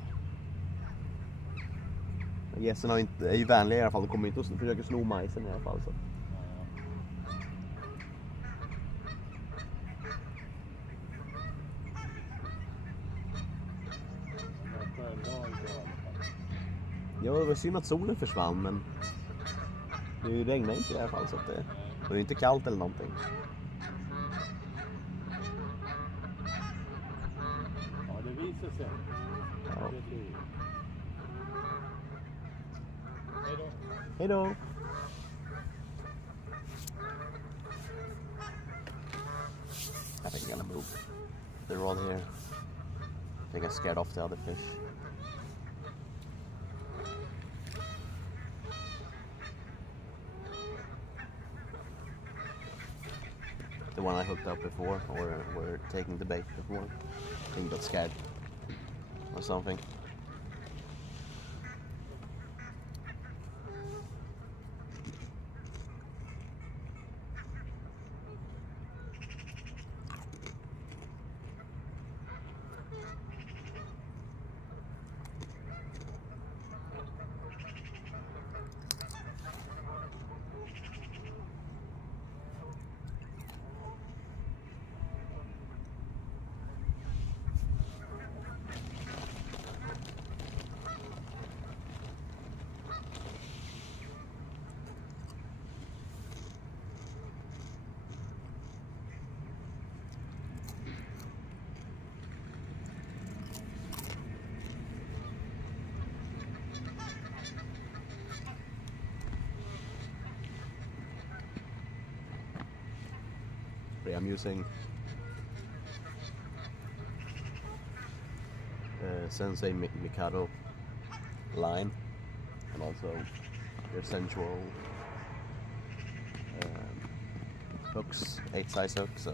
Gästerna är ju vänliga i alla fall, de kommer inte att försöka sno majsen i alla fall. Så. Ja, det var synd att solen försvann, men det regnar inte i alla fall så att det är inte kallt eller någonting. Ja, det visar sig. Ja. Det blir. Hej då. Hej då! I think I'm gonna move the rod here. I think I scared off the other fish. The one I hooked up before, or were taking the bait before. I think he got scared or something. I'm using Sensei Mikado line, and also their sensual hooks, 8 size hooks. So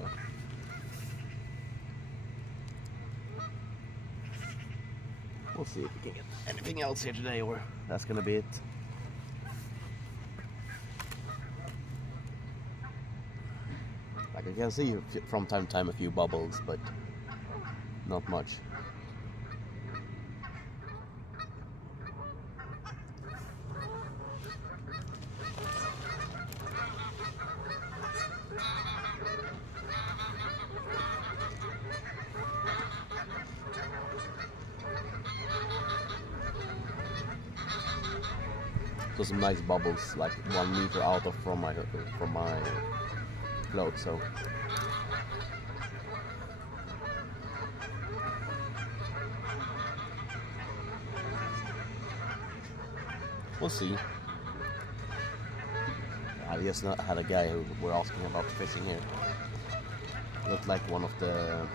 we'll see if we can get anything else here today, or that's gonna be it. Like I can see from time to time a few bubbles, but not much. So some nice bubbles, like 1 meter out of from my float. So we'll see. I just had a guy who were asking about fishing here. Looked like one of the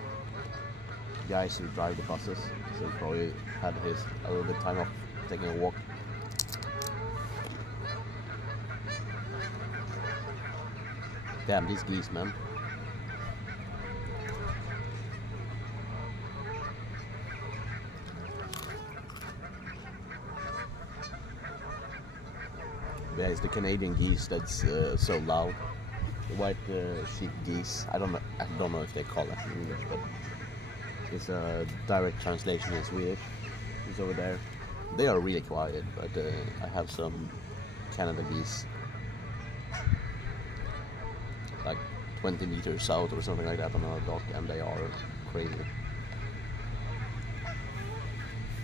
guys who drive the buses, so he probably had a little bit time off taking a walk. Damn, these geese, man. Yeah, it's the Canadian geese that's so loud. The white sheep geese. I don't know if they call it in English, but it's a direct translation in Swedish. It's over there. They are really quiet, but I have some Canada geese, like 20 meters south or something like that on a dock, and they are crazy.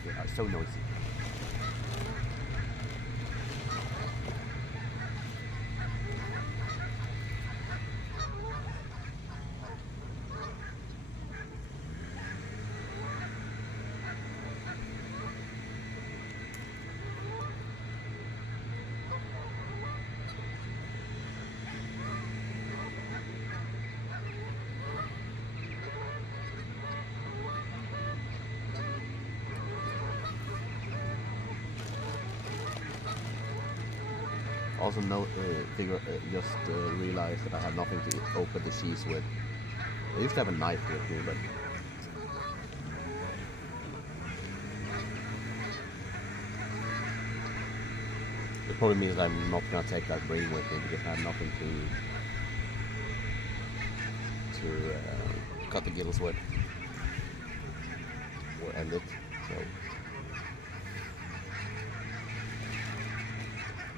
They are so noisy. Also realized that I have nothing to open the cheese with. I used to have a knife with me, but it probably means I'm not gonna take that brain with me because I have nothing to cut the gills with or end it. So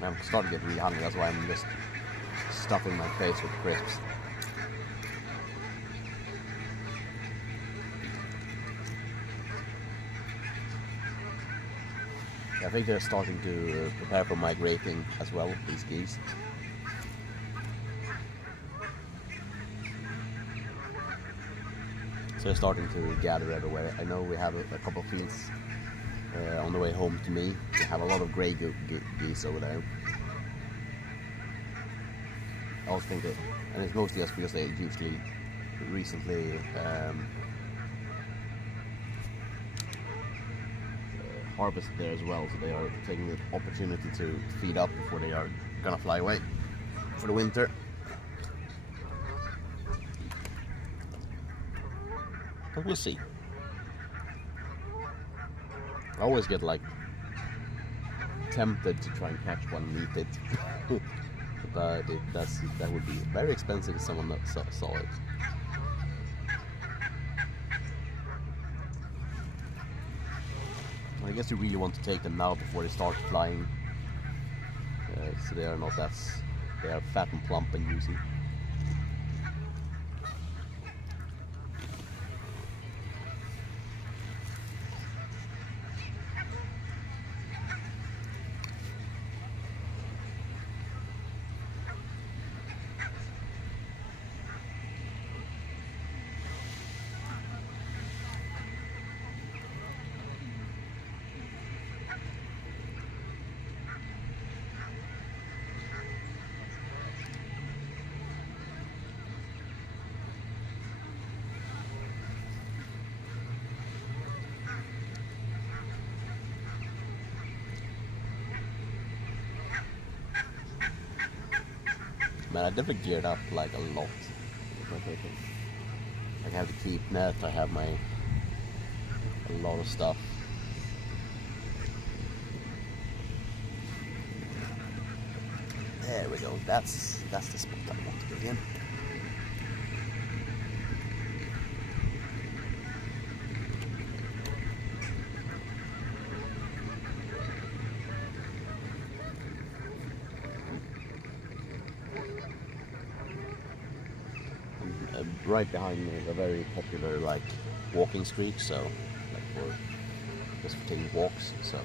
I'm starting to get really hungry, that's why I'm just stuffing my face with crisps. I think they're starting to prepare for migrating as well, these geese. So they're starting to gather everywhere. I know we have a couple of fields on the way home to me. We have a lot of grey geese over there. I also think that, and it's mostly just because they usually recently harvested there as well, so they are taking the opportunity to feed up before they are gonna fly away for the winter. But we'll see. I always get like tempted to try and catch one and eat it, but that would be very expensive if someone saw it. I guess you really want to take them now before they start flying, so they are not they are fat and plump and juicy. Man, I definitely geared up like a lot with my fishing. Like, I have to keep net, I have a lot of stuff. There we go, that's the spot I want to be in. Right behind me is a very popular like walking street, so like for just for taking walks, so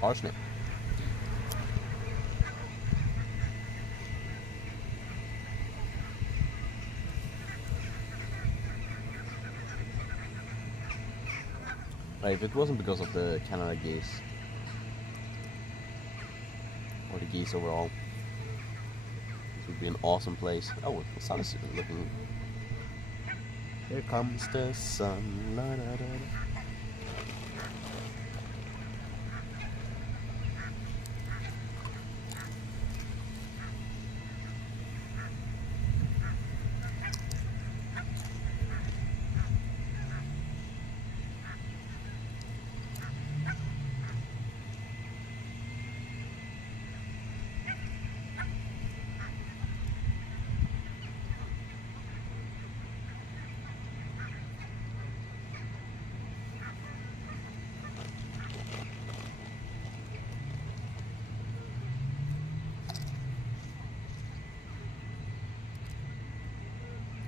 parsnip. Like, if it wasn't because of the Canada geese, or the geese overall, this would be an awesome place. Oh, the sun is looking. Here comes the sun. La, da, da, da.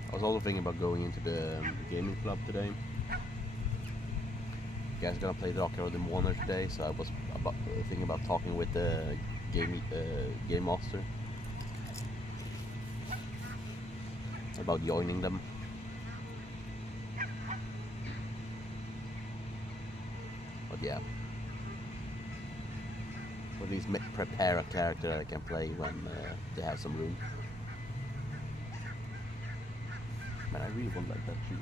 I was also thinking about going into the gaming club today. You guys are gonna play Drakar the Måner today, so I was thinking about talking with the game master about joining them. But yeah, or at least prepare a character I can play when they have some room. Man, I really won't like that cheese.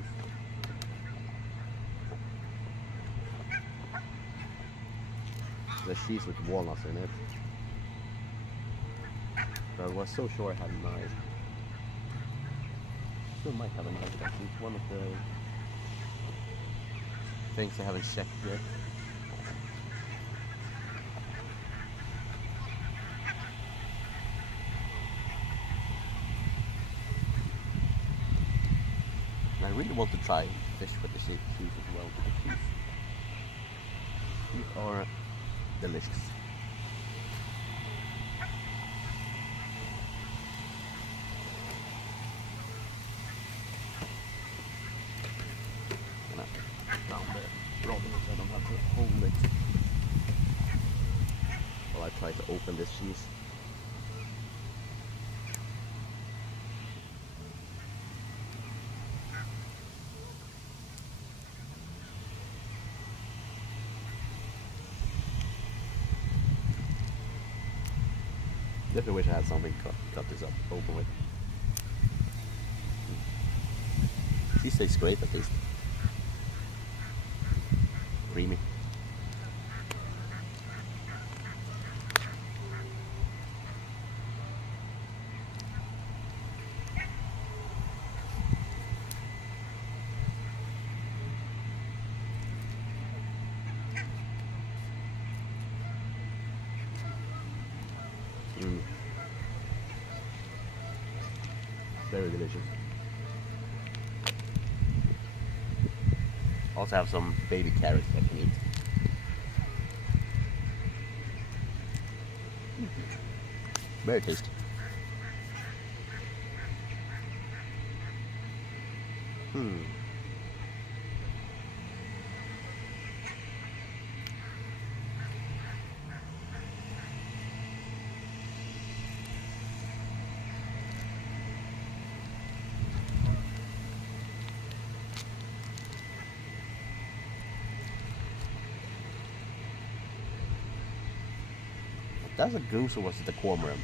The cheese with walnuts in it. But I was so sure I had a knife. Still might have a knife actually. It's one of the things I haven't checked yet. And I really want to try fish with the cheese as well. These are delicious. I'm gonna down the rod so I don't have to hold it while I try to open this cheese. Definitely wish I had something to cut this up open with. Cheese tastes great at least. Creamy. Very delicious. Also have some baby carrots I can eat. Very tasty. That's a goose or was it the cormorant?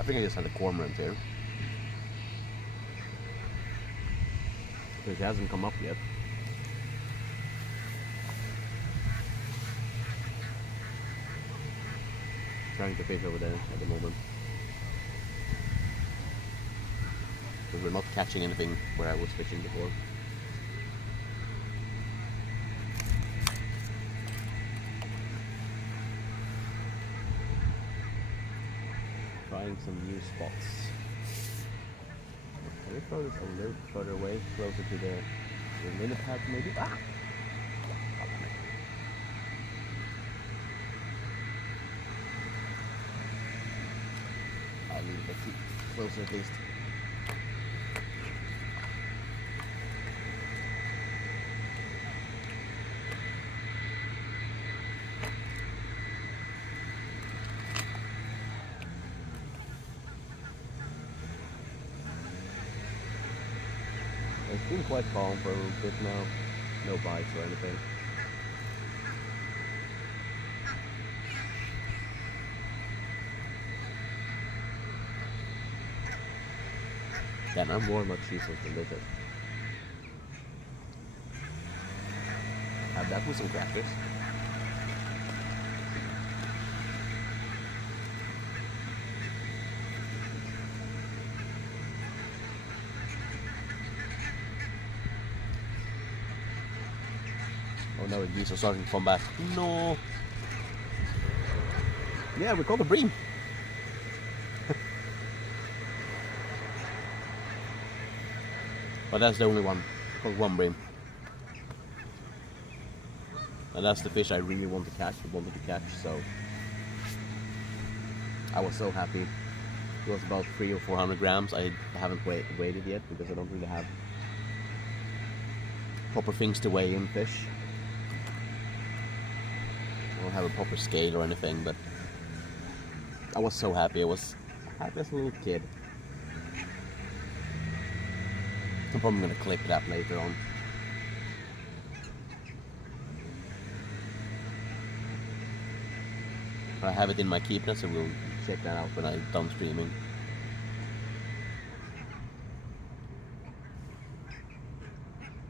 I think I just had a cormorant here. Because he hasn't come up yet. Trying to fish over there at the moment. But we're not catching anything where I was fishing before. Trying some new spots. Can we throw this a little further away, closer to the lily pad maybe? Ah! I'll leave it closer at least. It's been quite calm for a little bit now. No bites or anything. Yeah, I'm more much useless than this is. Have that with some crackers. Oh no, the geese are starting to come back. No! Yeah, we caught a bream. But that's the only one. Caught one bream. And that's the fish I really wanted to catch, so I was so happy. It was about 300 or 400 grams. I haven't weighed it yet because I don't really have proper things to weigh in fish. I don't have a proper scale or anything, but I was so happy. I was happy as a little kid. I'm probably going to clip that later on. I have it in my keep net, so we'll check that out when I'm done streaming.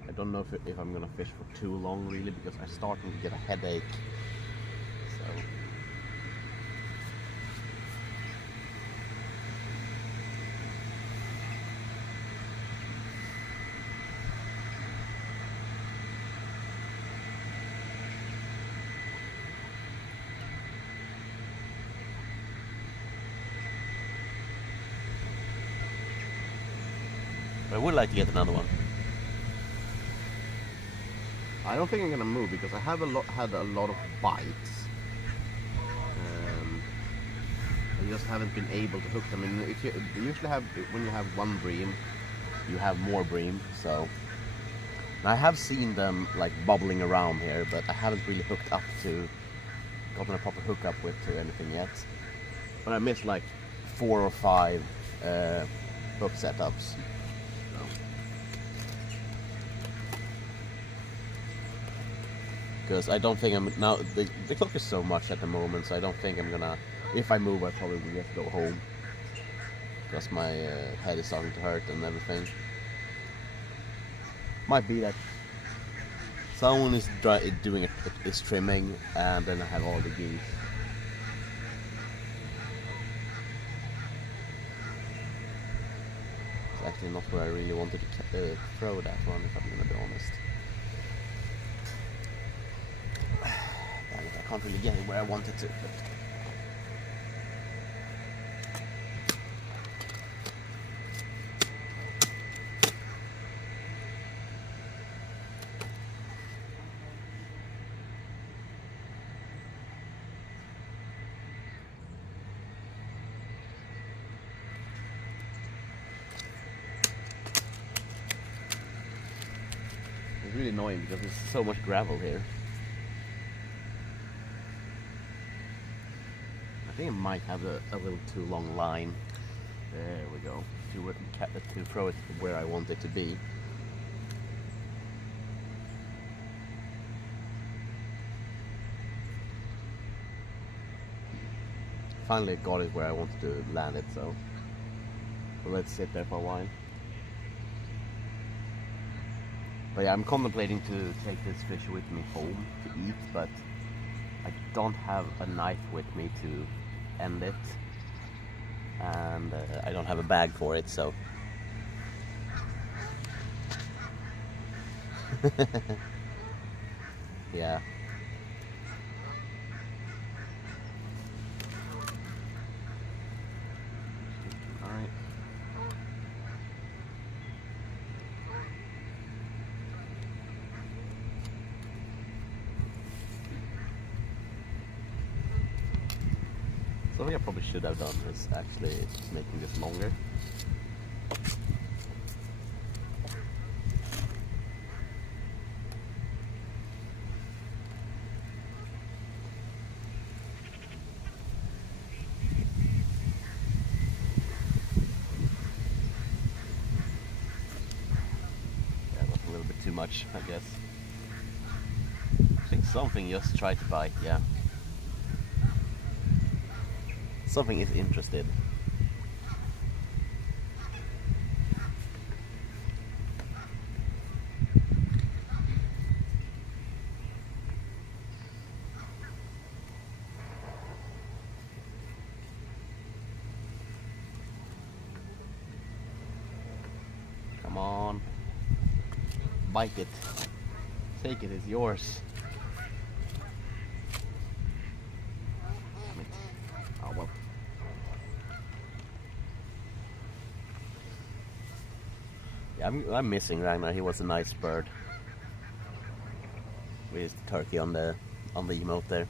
I don't know if I'm gonna fish for too long really, because I'm starting to get a headache. So I would like to get another one. I don't think I'm gonna move because I have had a lot of bites. I just haven't been able to hook them. I mean, if you usually have, when you have one bream, you have more bream. So I have seen them like bubbling around here, but I haven't really hooked up to, gotten a proper hookup with to anything yet. But I missed like 4 or 5 hook setups. Because I don't think I'm now, the clock is so much at the moment, so I don't think I'm gonna, if I move I probably will just go home, because my head is starting to hurt and everything. Might be that someone is doing is trimming, and then I have all the geese. It's actually not where I really wanted to throw that one, if I'm gonna be honest. I can't really get it where I wanted to, but it's really annoying because there's so much gravel here. I think I might have a little too long line. There we go. To throw it where I want it to be. finally got it where I wanted to land it, so let's sit there for a while. But yeah, I'm contemplating to take this fish with me home to eat, but I don't have a knife with me to end it, and I don't have a bag for it, so yeah. Alright. Something I probably should have done is actually making this longer. Yeah, that's a little bit too much, I guess. I think something just tried to bite, yeah. Something is interested. Come on. Bite it. Take it, it's yours. Damn it. Oh well. Yeah, I'm missing Ragnar. He was a nice bird. With his turkey on the emote there.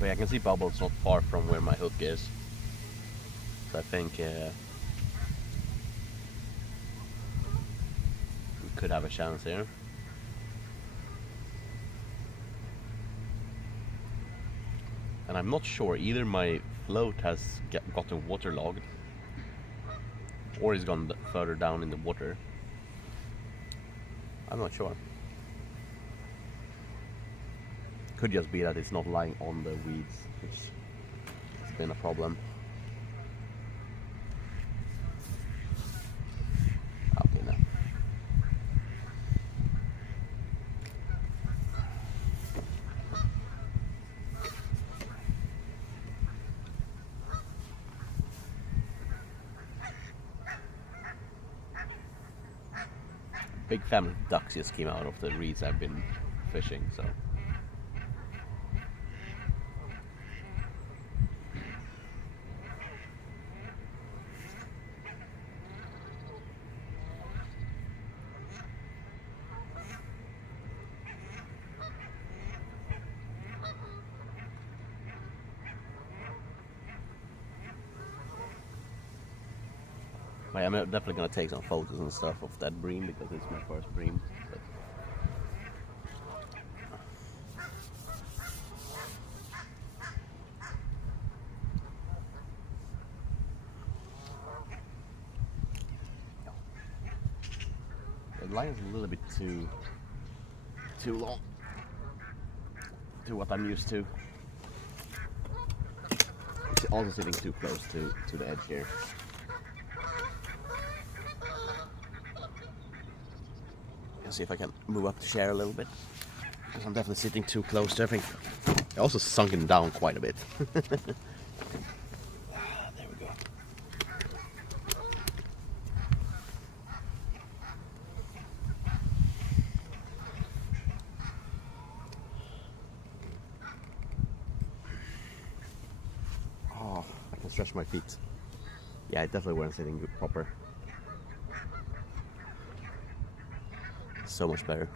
But yeah, I can see bubbles not far from where my hook is. So I think we could have a chance here. And I'm not sure, either my float has gotten waterlogged or it's gone further down in the water. I'm not sure. Could just be that it's not lying on the weeds, which has been a problem. Okay, now. Big family of ducks just came out of the reeds I've been fishing, so. I'm definitely gonna take some photos and stuff of that bream because it's my first bream. But the line is a little bit too long to what I'm used to. It's also sitting too close to the edge here. See if I can move up the chair a little bit, because I'm definitely sitting too close to everything. I also sunken down quite a bit. There we go. Oh, I can stretch my feet. Yeah, I definitely weren't sitting good proper. So much better.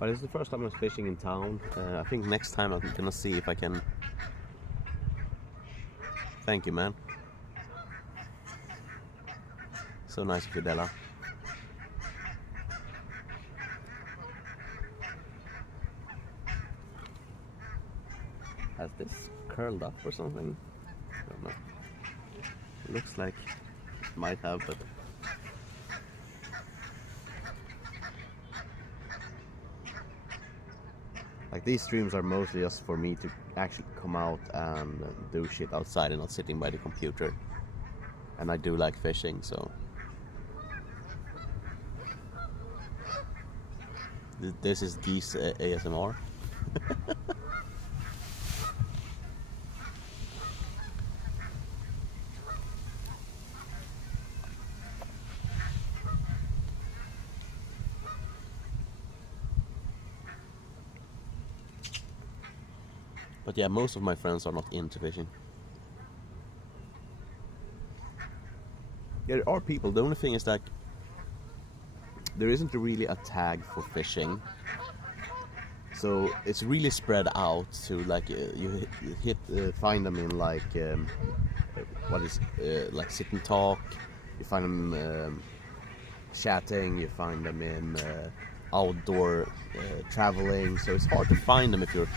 But it's the first time I'm fishing in town. I think next time I'm gonna see if I can. Thank you, man. So nice of you, Della. Has this curled up or something? I don't know. It looks like it might have, but like these streams are mostly just for me to actually come out and do shit outside and not sitting by the computer. And I do like fishing, so this is geese ASMR. But yeah, most of my friends are not into fishing. There are people, the only thing is that there isn't really a tag for fishing. So it's really spread out to like you find them in like like sit and talk. You find them chatting. You find them in outdoor traveling. So it's hard to find them if you're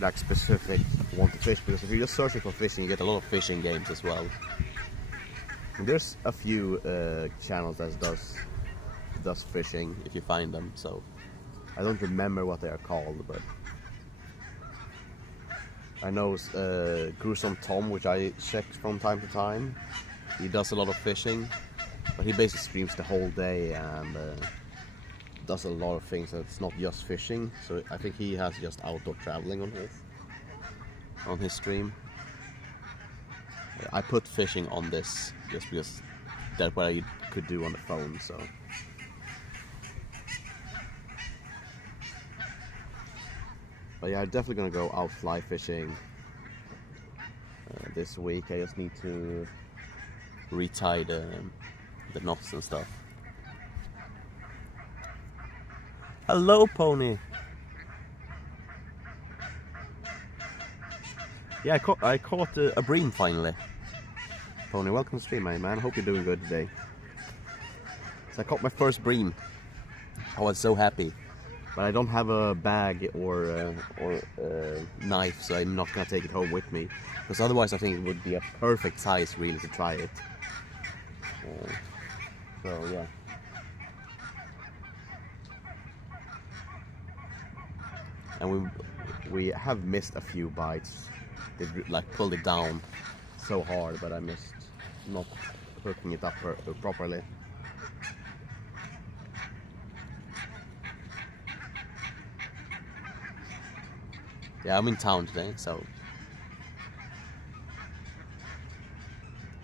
like specific want to fish, because if you're just searching for fishing, you get a lot of fishing games as well. And there's a few channels that does fishing if you find them. So I don't remember what they are called, but I know Gruesome Tom, which I check from time to time. He does a lot of fishing, but he basically streams the whole day and does a lot of things that's not just fishing. So I think he has just outdoor traveling on his stream. I put fishing on this just because that's what I could do on the phone. So but yeah, I'm definitely gonna go out fly fishing this week. I just need to retie the knots and stuff. Hello, Pony. Yeah, I caught a bream finally. Pony, welcome to stream, my man. Hope you're doing good today. So I caught my first bream. I was so happy. But I don't have a bag or knife, so I'm not gonna take it home with me. Because otherwise I think it would be a perfect size reel to try it. So yeah. And we have missed a few bites. They like pulled it down so hard, but I missed not hooking it up properly. Yeah, I'm in town today, so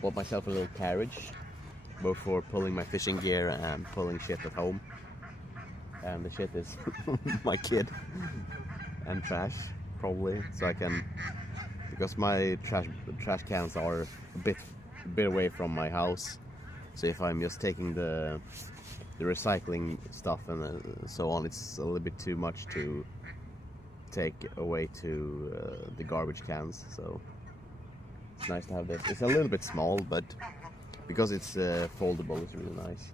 bought myself a little carriage, both for pulling my fishing gear and pulling shit at home. And the shit is my kid and trash, probably, so I can, because my trash cans are a bit away from my house. So if I'm just taking the recycling stuff and so on, it's a little bit too much to take away to the garbage cans. So it's nice to have this. It's a little bit small, but because it's foldable, it's really nice.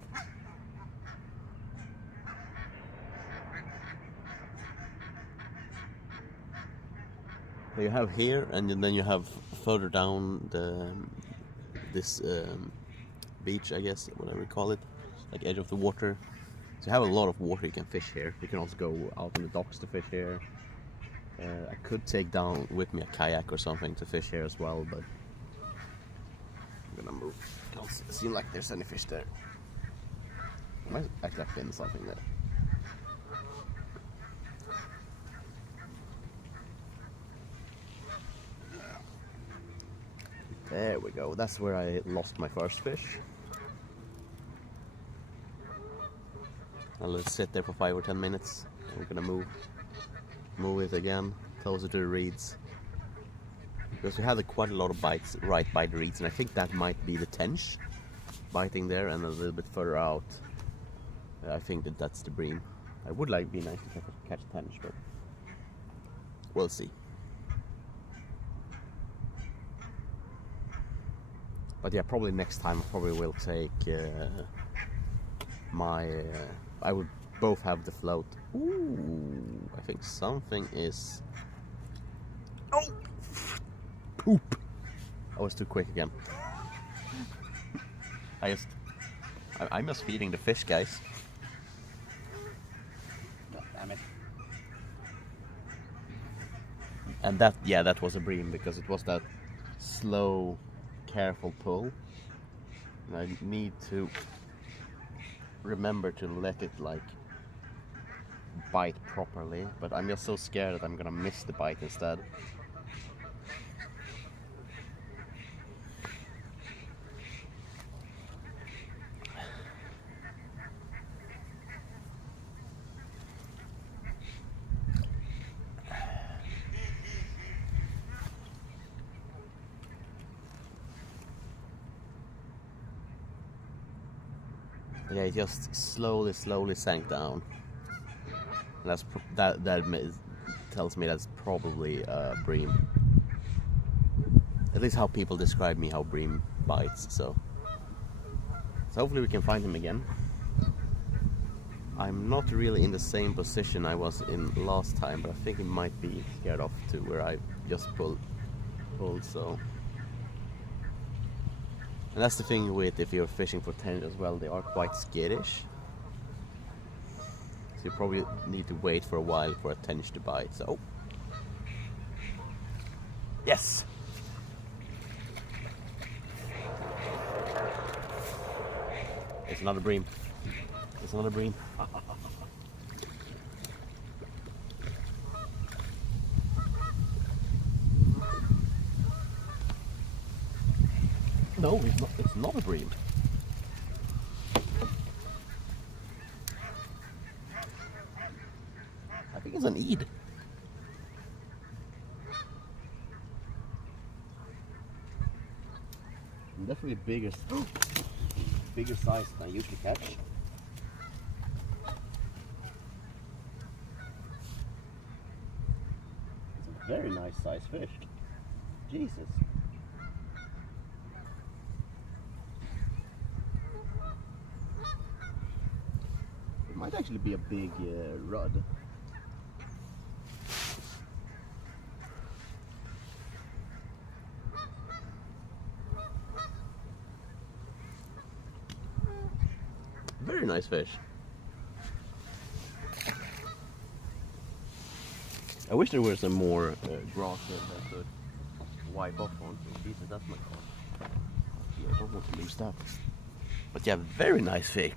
So you have here, and then you have further down this beach, I guess, whatever you call it, like edge of the water. So you have a lot of water you can fish here. You can also go out on the docks to fish here. I could take down with me a kayak or something to fish here as well, but I'm gonna move. It doesn't seem like there's any fish there. I might actually have been something there. There we go. That's where I lost my first fish. I'll let it sit there for 5 or 10 minutes. We're gonna move it again closer to the reeds, because we had quite a lot of bites right by the reeds, and I think that might be the tench biting there, and a little bit further out I think that's the bream. I would like be nice to catch a tench, but we'll see. But yeah, probably next time I probably will take my. I would both have the float. Ooh, I think something is. Oh, poop! I was too quick again. I'm just feeding the fish, guys. God damn it! And that was a bream because it was that slow, careful pull. And I need to remember to let it like bite properly, but I'm just so scared that I'm gonna miss the bite instead. Yeah, it just slowly sank down. And that tells me that's probably a bream. At least how people describe me, how bream bites. So hopefully we can find him again. I'm not really in the same position I was in last time, but I think he might be scared off to where I just pulled. So. And that's the thing with if you're fishing for tench as well, they are quite skittish. So you probably need to wait for a while for a tench to bite. So, yes! It's another bream. It's another bream. No, it's not a bream. I think it's an eed. Definitely bigger size than I usually catch. It's a very nice size fish. Jesus. It might actually be a big rod. Very nice fish. I wish there were some more grass here that I could wipe off on. Jesus, that's my car. I don't want to lose that. But yeah, very nice fish.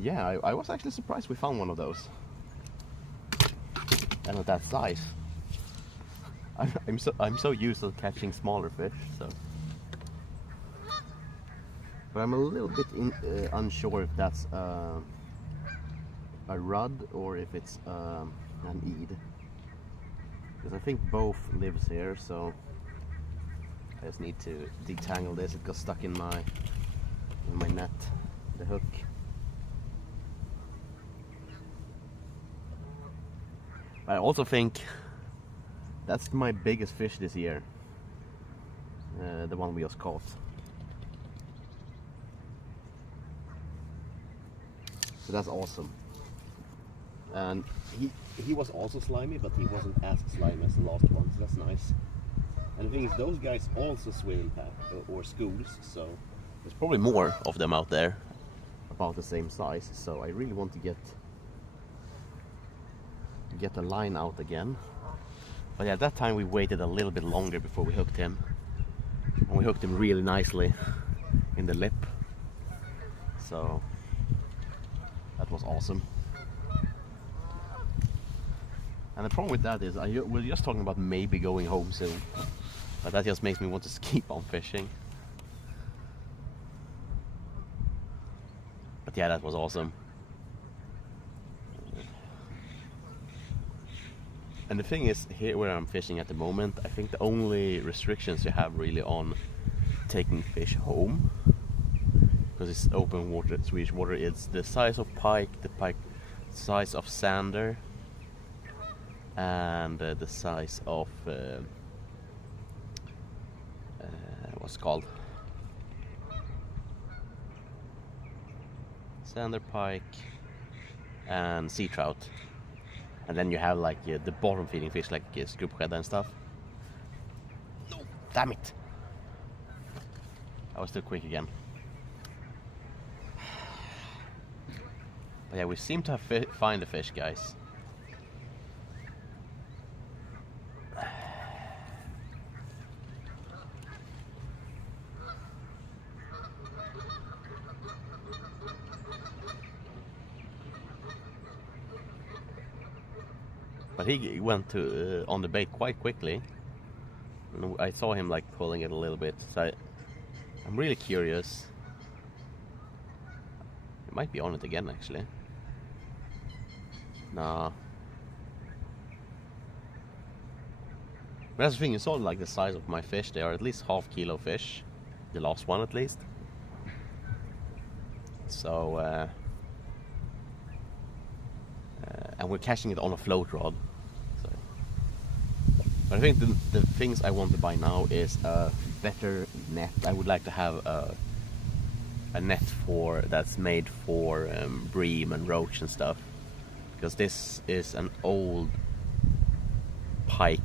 Yeah, I was actually surprised we found one of those. And at that size. I'm so used to catching smaller fish, so. But I'm a little bit unsure if that's a rudd or if it's an eed. Because I think both lives here, so I just need to detangle this. It got stuck in my net, the hook. I also think that's my biggest fish this year. The one we just caught. So that's awesome. And he was also slimy, but he wasn't as slimy as the last one, so that's nice. And the thing is, those guys also swim in pack or schools, so there's probably more of them out there about the same size. So I really want to get the line out again. But yeah, at that time we waited a little bit longer before we hooked him, and we hooked him really nicely in the lip. So that was awesome. And the problem with that is we're just talking about maybe going home soon, but that just makes me want to keep on fishing. But yeah, that was awesome. And the thing is, here where I'm fishing at the moment, I think the only restrictions you have really on taking fish home, because it's open water, Swedish water, it's the size of pike, the pike size of sander and the size of what's it called? Sander, pike, and sea trout. And then you have like the bottom feeding fish like scoop and stuff. No, damn it! I was too quick again. But yeah, we seem to have find the fish, guys. But he went to on the bait quite quickly. And I saw him like pulling it a little bit, so I'm really curious. It might be on it again, actually. Nah. But that's the thing, it's all like the size of my fish. They are at least half kilo fish. The last one at least. So and we're catching it on a float rod. So. But I think the things I want to buy now is a better net. I would like to have a net that's made for bream and roach and stuff, because this is an old pike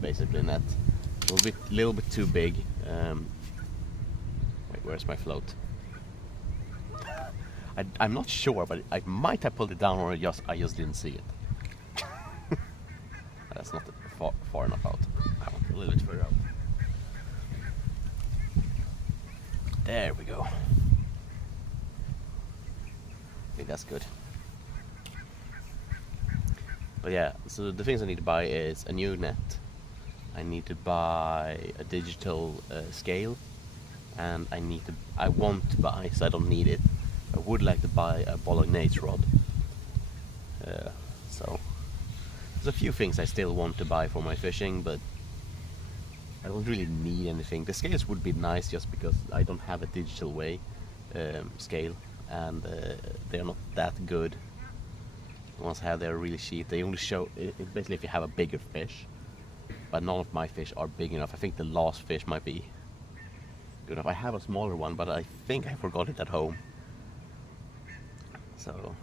basically net, a little bit too big. Wait, where's my float? I'm not sure, but I might have pulled it down, or I just didn't see it. That's not far enough out. I want a little bit further out. There we go. Okay, that's good. But yeah, so the things I need to buy is a new net. I need to buy a digital scale, and I want to buy, so I don't need it, I would like to buy a bolognese rod. So there's a few things I still want to buy for my fishing, but I don't really need anything. The scales would be nice just because I don't have a digital scale, and they're not that good. The ones I have, they're really cheap. They only show it basically if you have a bigger fish, but none of my fish are big enough. I think the last fish might be good enough. I have a smaller one, but I think I forgot it at home. So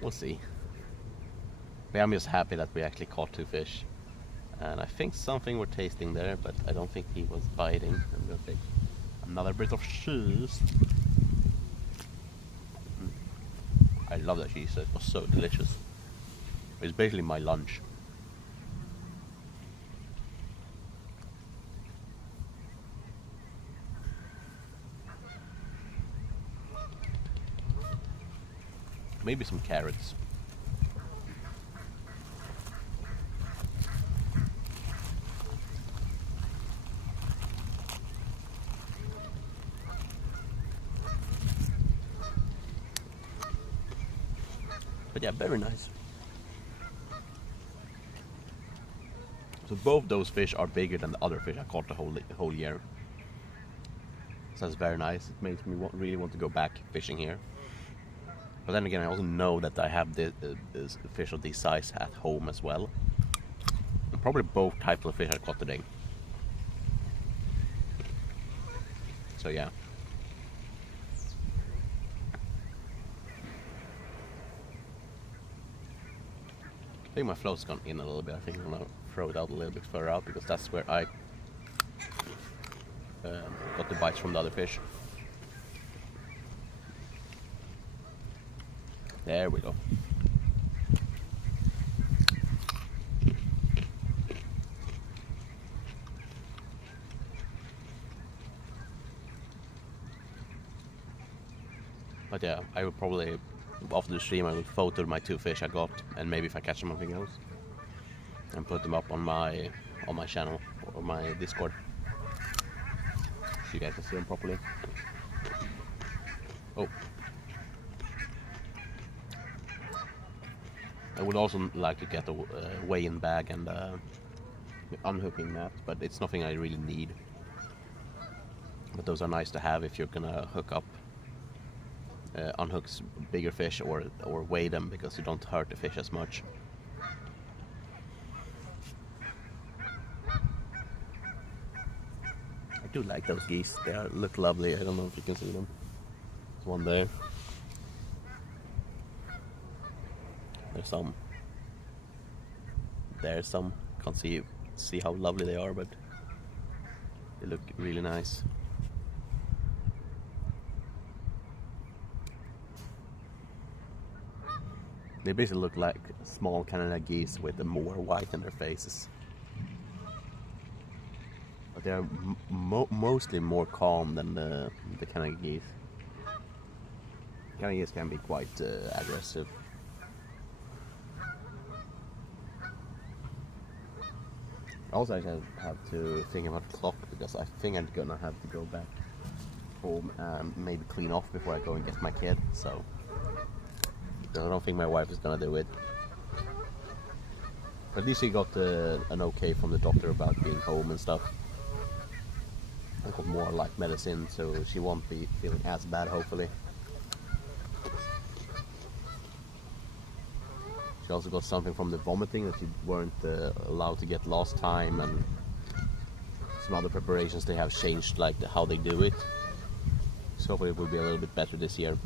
we'll see. But I'm just happy that we actually caught 2 fish, and I think something we're tasting there, but I don't think he was biting. I'm gonna take another bit of cheese. I love that cheese. It was so delicious. It's basically my lunch. Maybe some carrots. But yeah, very nice. So both those fish are bigger than the other fish I caught the whole year. So that's very nice. It makes me really want to go back fishing here. But then again, I also know that I have this fish of this size at home as well. And probably both types of fish I caught today. So yeah. I think my float's gone in a little bit. I think I'm gonna throw it out a little bit further out, because that's where I got the bites from the other fish. There we go. But yeah, I will probably, after the stream, I will photo my 2 fish I got, and maybe if I catch something else, and put them up on my channel or my Discord, so you guys can see them properly. Oh. I would also like to get a weigh-in bag and unhooking net, but it's nothing I really need. But those are nice to have if you're gonna hook up unhook bigger fish or weigh them, because you don't hurt the fish as much. I do like those geese. They look lovely. I don't know if you can see them. There's one there. There's some. There's some. Can't see how lovely they are, but they look really nice. They basically look like small Canada geese with more white in their faces. But they are mostly more calm than the Canada geese. Canada geese can be quite aggressive. Also, I have to think about the clock, because I think I'm gonna have to go back home and maybe clean off before I go and get my kid. So I don't think my wife is gonna do it. But at least she got an okay from the doctor about being home and stuff. I got more like medicine, so she won't be feeling as bad, hopefully. She also got something from the vomiting that she weren't allowed to get last time, and some other preparations they have changed, like how they do it. So hopefully it will be a little bit better this year.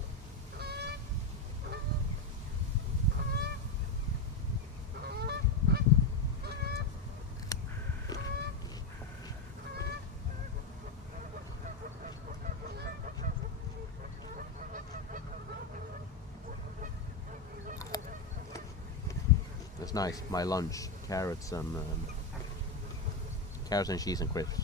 It's nice. My lunch: carrots and cheese and crisps.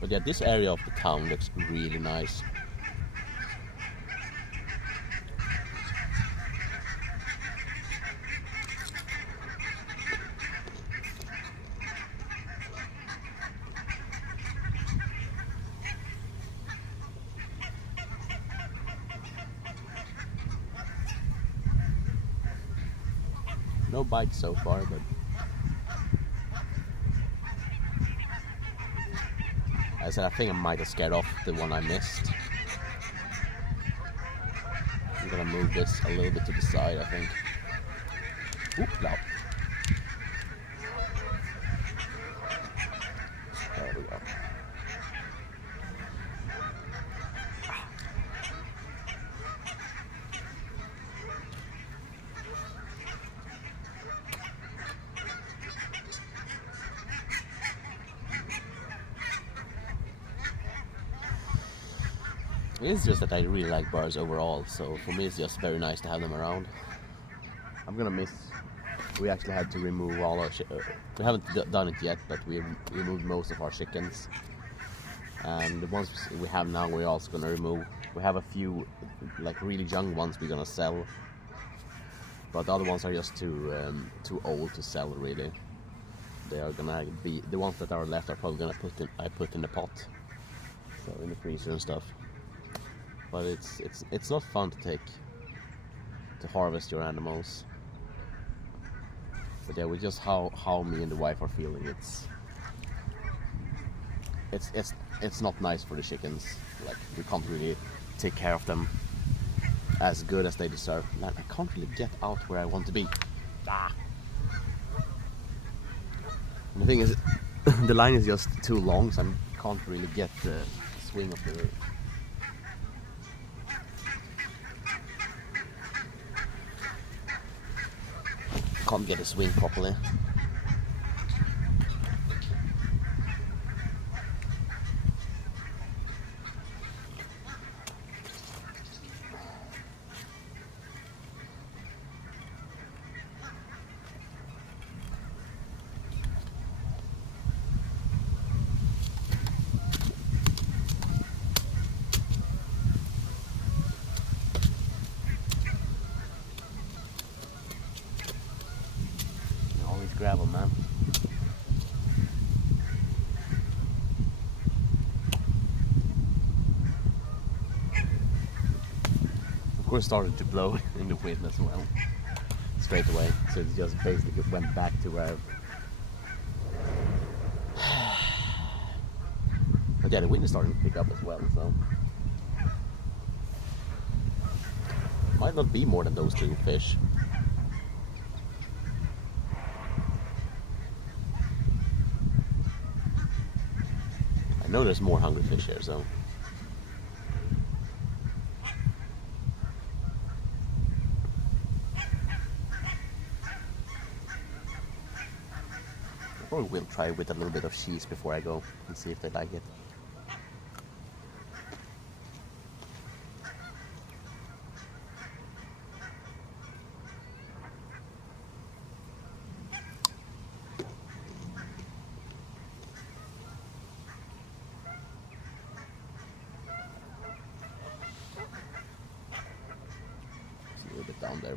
But yeah, this area of the town looks really nice. No bites so far, but I said I think I might have scared off the one I missed. I'm gonna move this a little bit to the side, I think. Oop, no. There we go. It's just that I really like birds overall, so for me it's just very nice to have them around. I'm gonna miss. We actually had to remove all our. We haven't done it yet, but we removed most of our chickens. And the ones we have now, we're also gonna remove. We have a few, like really young ones, we're gonna sell. But the other ones are just too old to sell, really. They are gonna be the ones that are left are probably gonna put in the pot, so in the freezer and stuff. But it's not fun to harvest your animals. But yeah, with just how me and the wife are feeling, it's not nice for the chickens. Like, we can't really take care of them as good as they deserve. Like, I can't really get out where I want to be. Ah. And the thing is, the line is just too long, so I can't really get the swing of the. Can't get a swing properly. Gravel, man. Of course started to blow in the wind as well, straight away. So it just basically went back to where. But yeah, the wind is starting to pick up as well, so might not be more than those two fish. I know there's more hungry fish here, so. I probably will try with a little bit of cheese before I go and see if they like it. It's a little bit down there.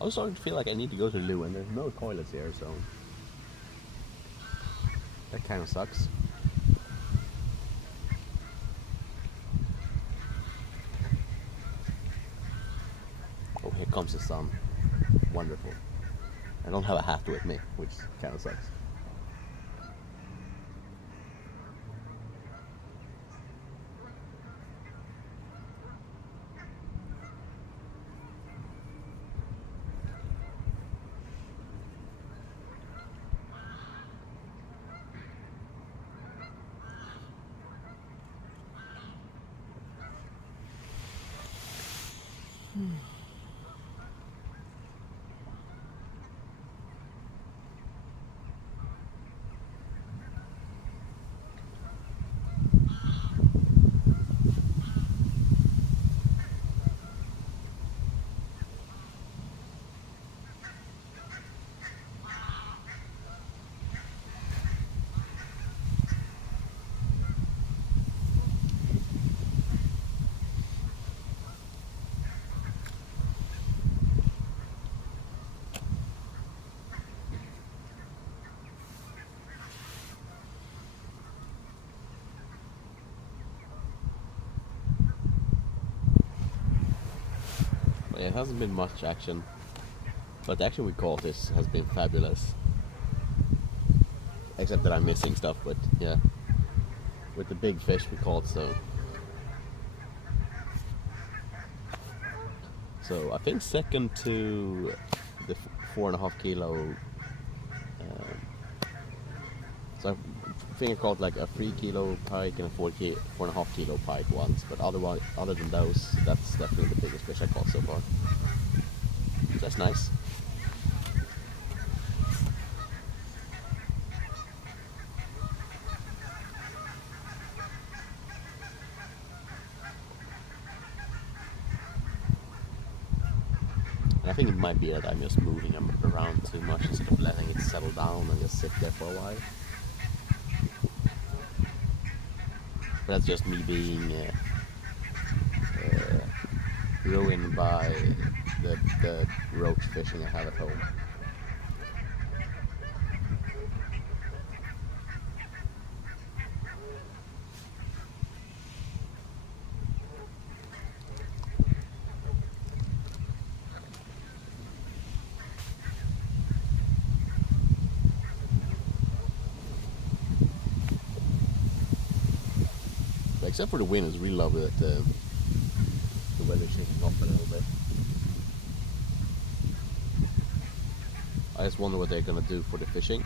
I was starting to feel like I need to go to the loo, and there's no toilets here, so that kind of sucks. Oh, here comes the sun. Wonderful. I don't have a hat with me, which kind of sucks. Yeah, it hasn't been much action, but the action we caught has been fabulous. Except that I'm missing stuff, but yeah, with the big fish we caught, so I think second to the 4.5 kilo. So I think I caught like a 3 kilo pike and a 4.5 kilo pike once, but other than those, that's definitely the biggest fish I caught so far. So that's nice. And I think it might be that I'm just moving them around too much instead of letting it settle down and just sit there for a while. But that's just me being ruined by the roach fishing I have at home. Except for the wind, it's really lovely that the weather's shaking off a little bit. I just wonder what they're gonna do for the fishing.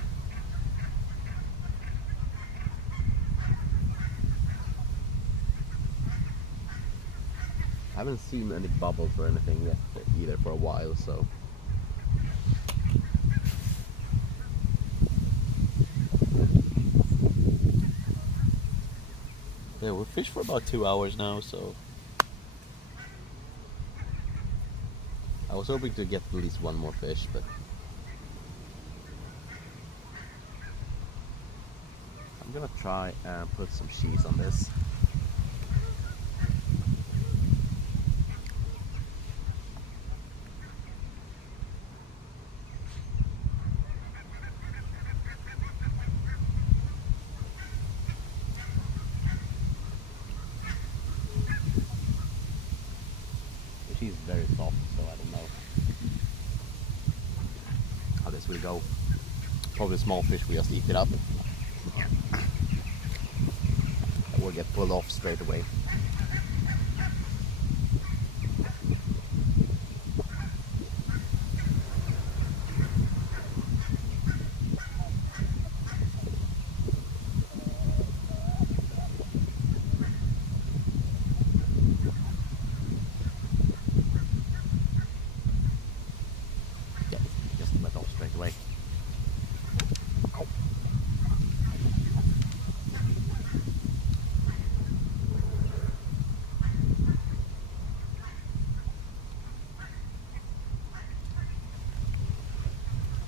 haven't seen any bubbles or anything yet either for a while, so. Yeah, we fished for about 2 hours now, so I was hoping to get at least one more fish, but I'm gonna try and put some cheese on this. The cheese is very soft, so I don't know how this will go. Probably small fish, we just eat it up. It will get pulled off straight away. Yeah, just let off straight away. Ow.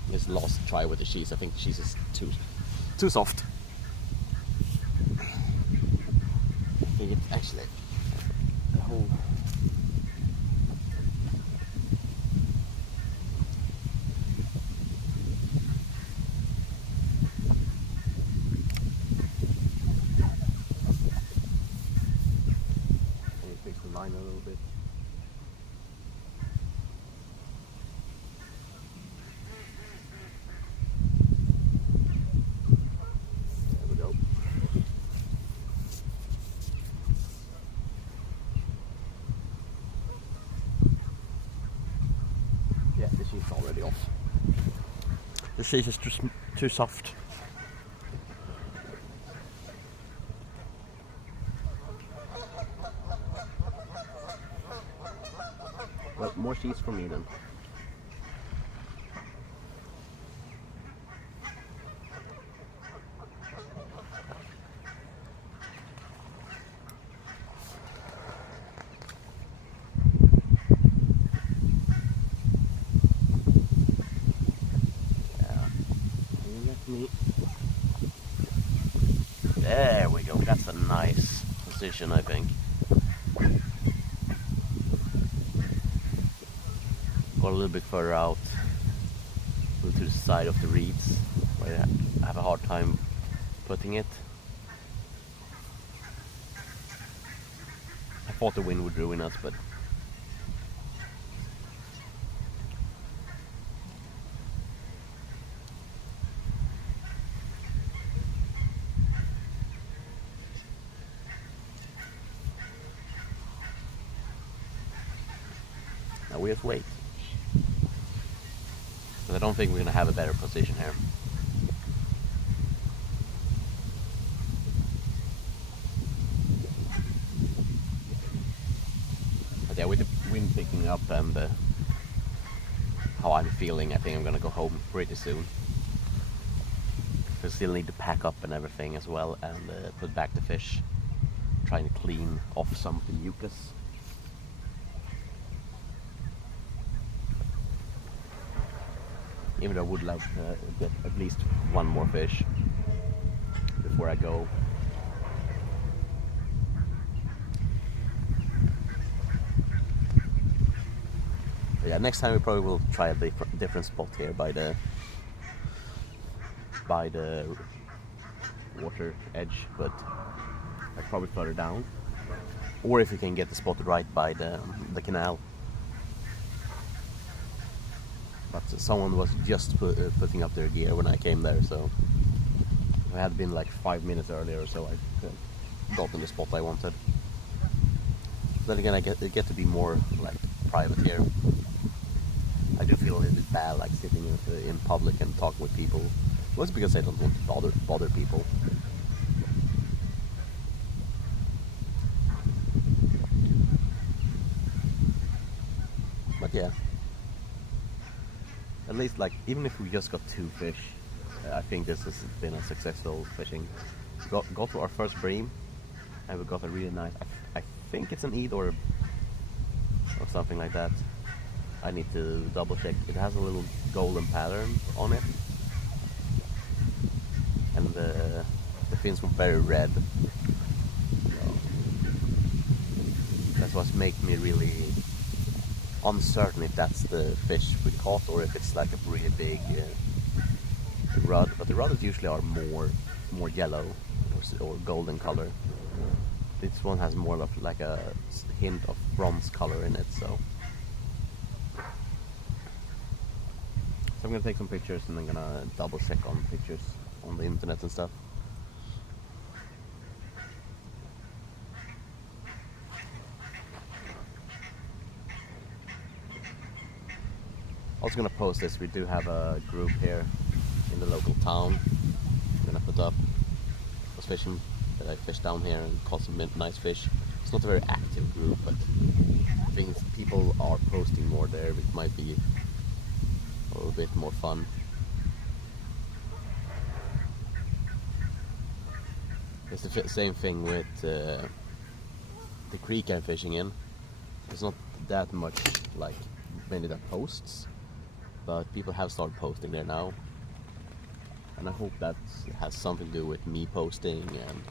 This last try with the cheese, I think the cheese is too soft. I think it's actually the whole. Can you fix the line a little bit? There we go. Yeah, the cheese is already off. The cheese is too soft. Well, more cheese for me then. There we go, that's a nice position, I think. Got a little bit further out, a little to the side of the reeds, where I have a hard time putting it. I thought the wind would ruin us, but now we have to wait. But I don't think we're going to have a better position here. But yeah, with the wind picking up and how I'm feeling, I think I'm going to go home pretty soon. I still need to pack up and everything as well, and put back the fish. Trying to clean off some of the mucus. Even though I would love to get at least one more fish before I go. But yeah, next time we probably will try a different spot here by the water edge, but like probably further down. Or if you can get the spot right by the canal. But someone was just putting up their gear when I came there, so if I had been like 5 minutes earlier or so, I could have gotten the spot I wanted. Then again, I get to be more like private here. I do feel a little bit bad, like sitting in public and talking with people. Well, it's because I don't want to bother people. But yeah, at least like even if we just got 2 fish, I think this has been a successful fishing. We got to our first bream, and we got a really nice. I think it's an eat or something like that. I need to double check. It has a little golden pattern on it, and the fins were very red. So that's what's making me really uncertain if that's the fish we caught or if it's like a really big rudd. But the rudders usually are more yellow or golden color. This one has more of like a hint of bronze color in it. So I'm gonna take some pictures and I'm gonna double check on pictures on the internet and stuff. Also gonna post this. We do have a group here in the local town. I'm gonna put up. I was fishing that I fished down here and caught some nice fish. It's not a very active group, but I think people are posting more there. It might be a little bit more fun. It's the same thing with the creek I'm fishing in. There's not that much like many that posts, but people have started posting there now, and I hope that has something to do with me posting and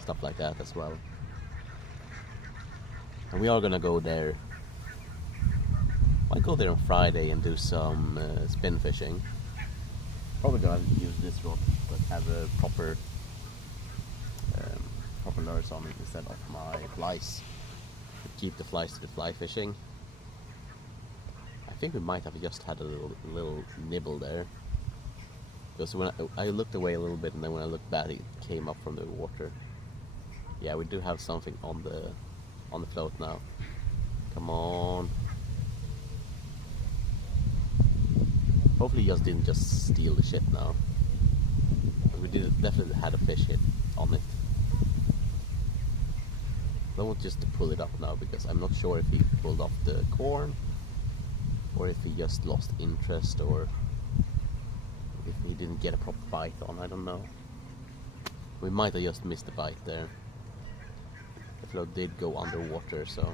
stuff like that as well. And we are gonna go there. Might go there on Friday and do some spin fishing. Probably gonna use this rod, but have a proper lures on it instead of my flies. To keep the flies to the fly fishing. I think we might have just had a little nibble there. Because when I looked away a little bit, and then when I looked back, it came up from the water. Yeah, we do have something on the float now. Come on. Hopefully, you didn't just steal the shit now. But we definitely had a fish hit on it. I want just to pull it up now because I'm not sure if he pulled off the corn or if he just lost interest or if he didn't get a proper bite on. I don't know. We might have just missed the bite there. The float did go underwater, so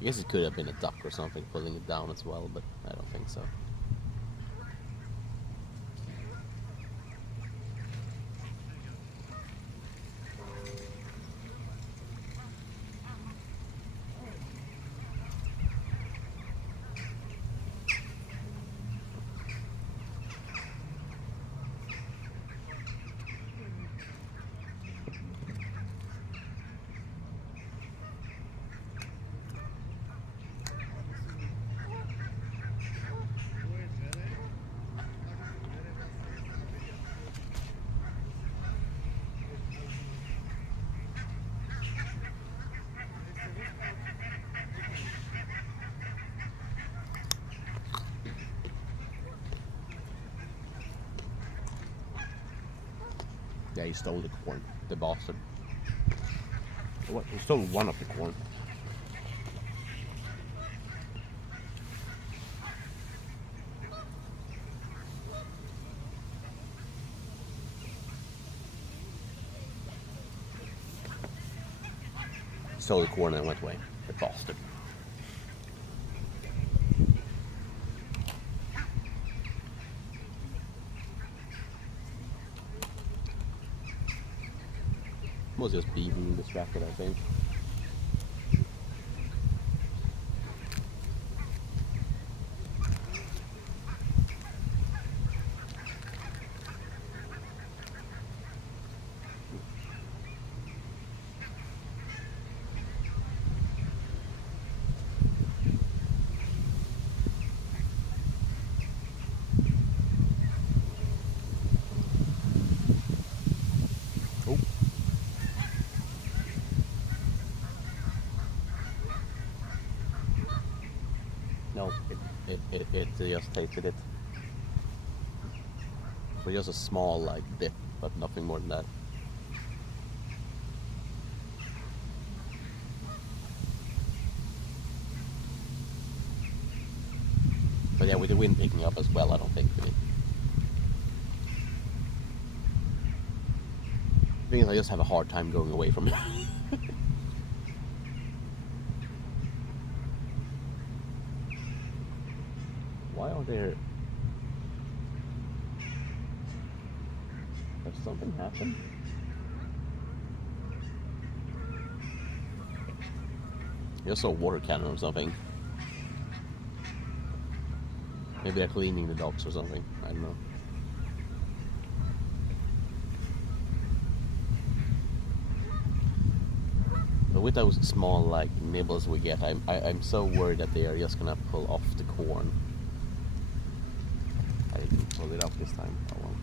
I guess it could have been a duck or something pulling it down as well, but I don't think so. Yeah, he stole the corn, the bastard. What? He stole one of the corn. He stole the corn and went away. The bastard. Was just being distracted, I think. No, it just tasted it. For just a small like dip, but nothing more than that. with the wind picking up as well, I don't think we did. The thing is, I just have a hard time going away from it. Why are there... Has something happened? I just saw a water cannon or something. Maybe they're cleaning the docks or something. I don't know. But with those small like nibbles we get, I'm so worried that they are just gonna pull off the corn. I didn't pull it up this time. Oh well.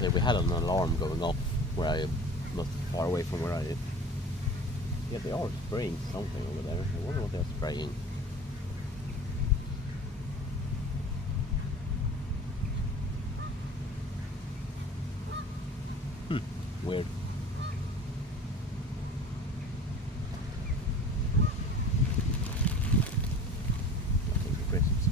Yeah, we had an alarm going off where I was far away from where I did. Yeah, they are spraying something over there. I wonder what they're spraying. Weird. I think the crisps.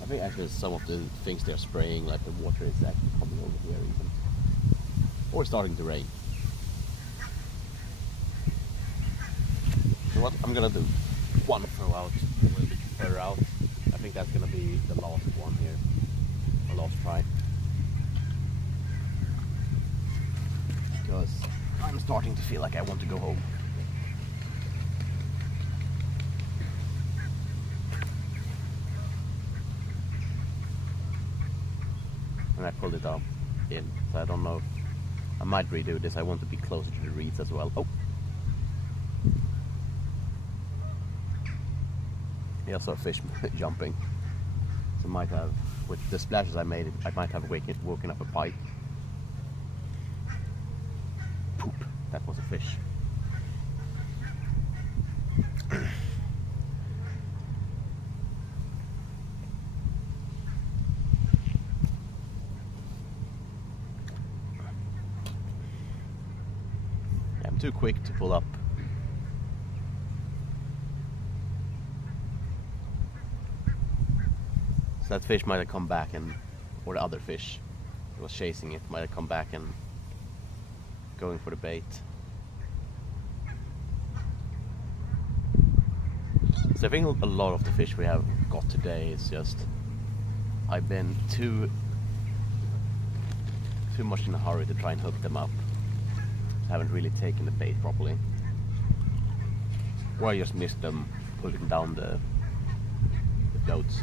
I think actually some of the things they're spraying, like the water is actually coming over here even. Or starting to rain. So what I'm gonna do, one throw out, a little bit further out. I think that's gonna be the last one here. The last try. Because I'm starting to feel like I want to go home. And I pulled it up in, so I don't know if I might redo this. I want to be closer to the reeds as well. Oh! Yeah, I saw a fish jumping. So I might have, with the splashes I made, I might have woken up a pike. Poop! That was a fish. Too quick to pull up. So that fish might have come back and, or the other fish that was chasing it might have come back and going for the bait. So I think a lot of the fish we have got today is just, I've been too much in a hurry to try and hook them up. Haven't really taken the bait properly. Or I just missed them pulling down the floats.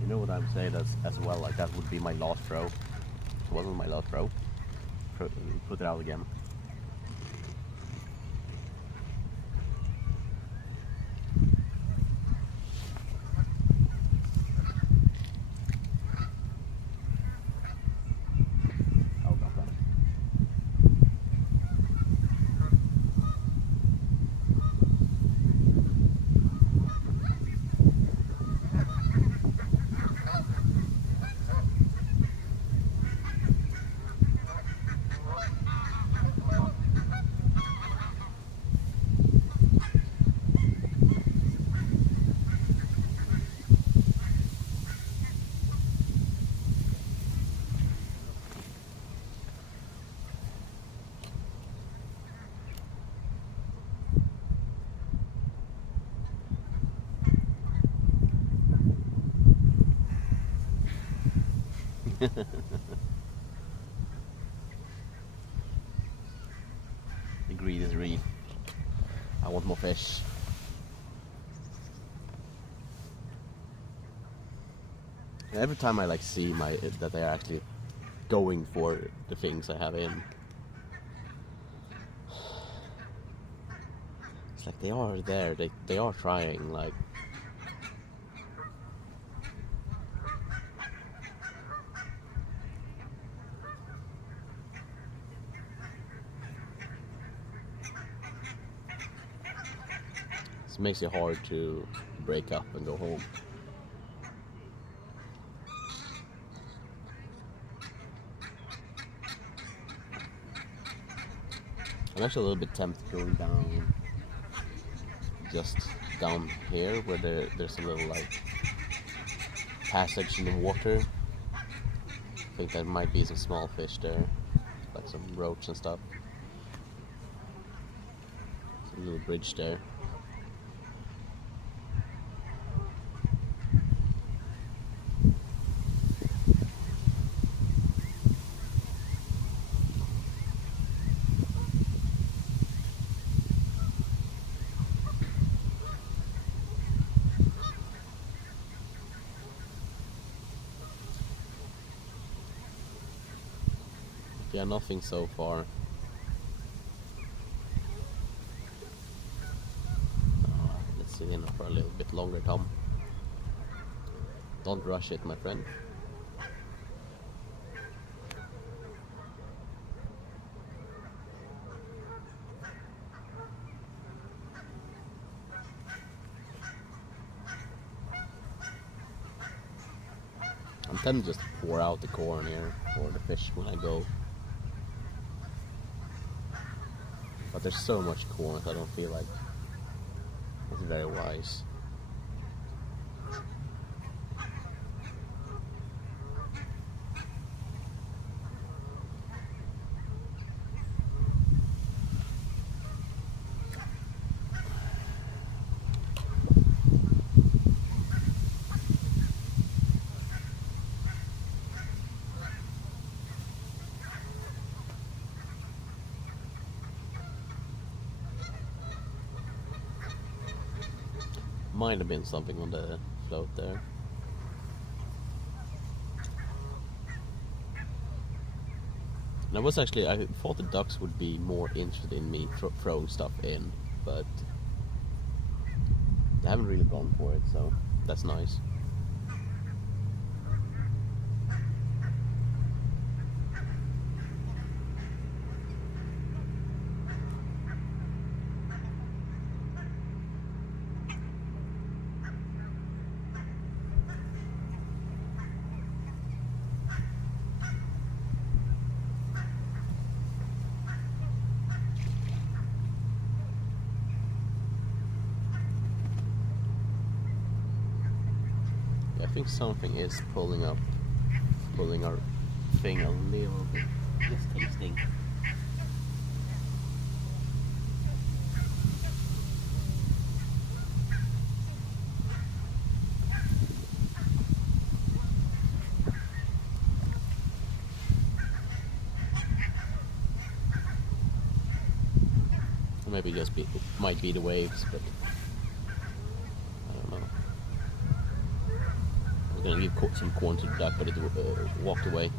You know what I'm saying as well, like that would be my last throw. It wasn't my last throw. Put it out again. Oh, got that. The greed is real. I want more fish. Every time I like see that they are actually going for the things I have in, it's like they are there. They are trying. Like, it makes it hard to break up and go home. I'm actually a little bit tempted going down, just down here where there's a little like passage in the water. I think there might be some small fish there, like some roach and stuff. There's a little bridge there. Yeah, nothing so far. Let's sit in for a little bit longer, Tom. Don't rush it, my friend. I'm tempted just to pour out the corn here for the fish when I go. But there's so much corn that I don't feel like it's very wise. Might have been something on the float there. And I thought the ducks would be more interested in me throwing stuff in, but they haven't really gone for it, so that's nice. I think something is pulling our thing a little bit. Just tasting. Maybe it might be the waves, but I don't know. I was gonna give some corn to the duck, but it walked away.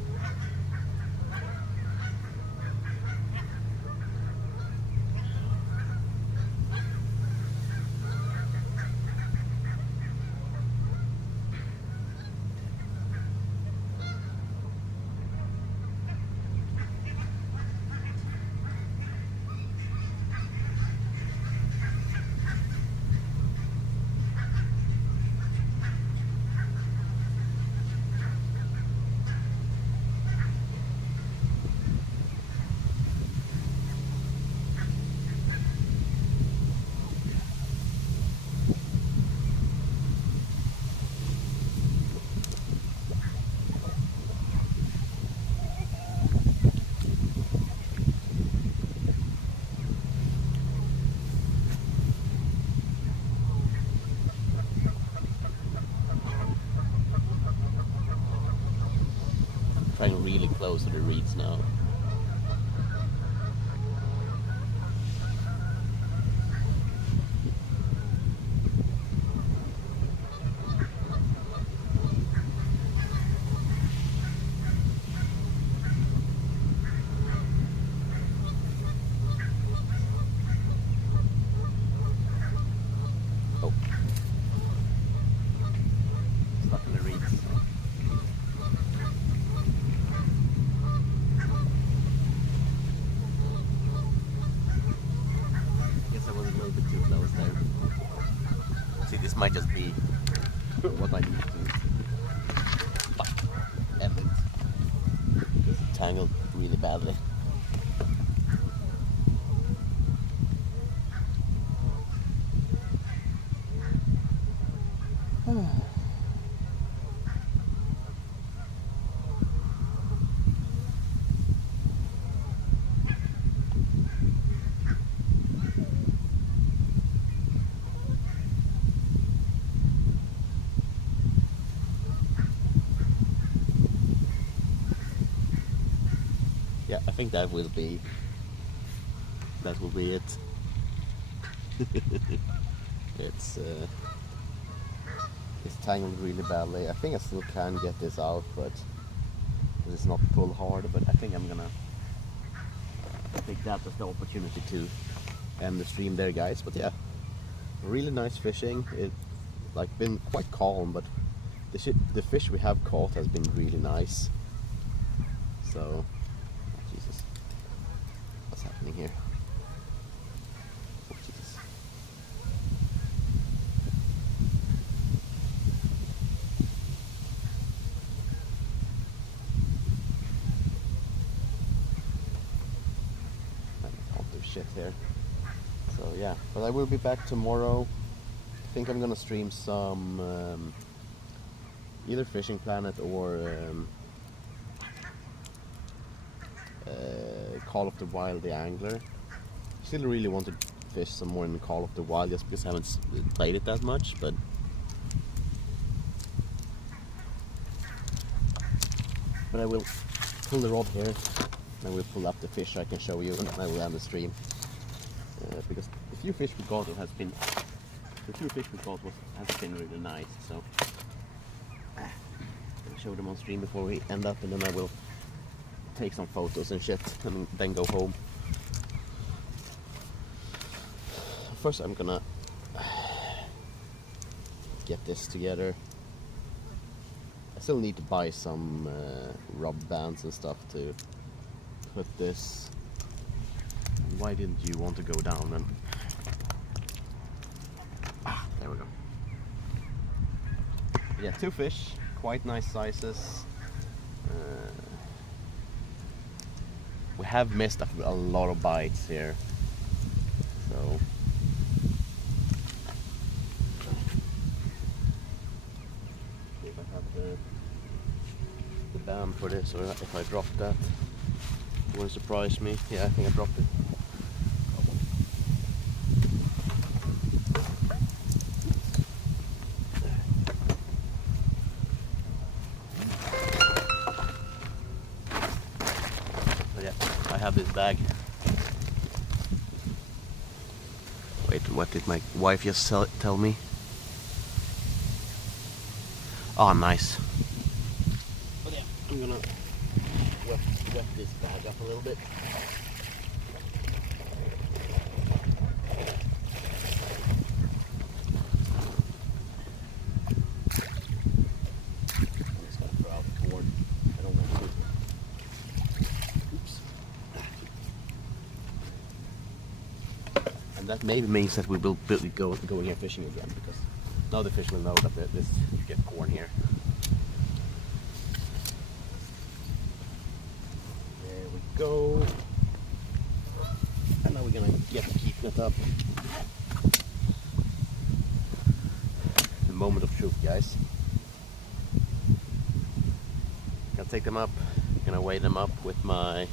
close to the reeds now. Oh. Stuck in the reeds. Guess I was a little bit too close there. See, this might just be what I need to do. Fuck. Effort. It's tangled really badly. Yeah, I think that will be it. It's tangled really badly. I think I still can get this out, but it's not pull hard. But I think I'm gonna take that as the opportunity to end the stream there, guys. But yeah, really nice fishing. It like been quite calm, but the fish we have caught has been really nice. So. Jesus. What's happening here? Oh, Jesus. I can't do shit here. So yeah, but I will be back tomorrow. I think I'm gonna stream some either Fishing Planet or Call of the Wild the Angler. Still really want to fish some more in Call of the Wild just because I haven't played it that much, but I will pull the rod here and I will pull up the fish I can show you, and I will end the stream because the few fish we caught has been really nice, so I'll show them on stream before we end up, and then I will take some photos and shit and then go home. First I'm gonna get this together. I still need to buy some rubber bands and stuff to put this. Why didn't you want to go down then? There we go. Yeah, 2 fish, quite nice sizes. We have missed a lot of bites here, so see if I have the band for this, or if I drop that, it wouldn't surprise me. Yeah, I think I dropped it. This bag. Wait, what did my wife just tell me? Oh, nice. But yeah, I'm gonna wet this bag up a little bit. That maybe means that we will be going here fishing again, because now the fish will know that you get corn here. There we go. And now we're gonna keep it up. The moment of truth, guys. Gonna take them up. Gonna weigh them up with my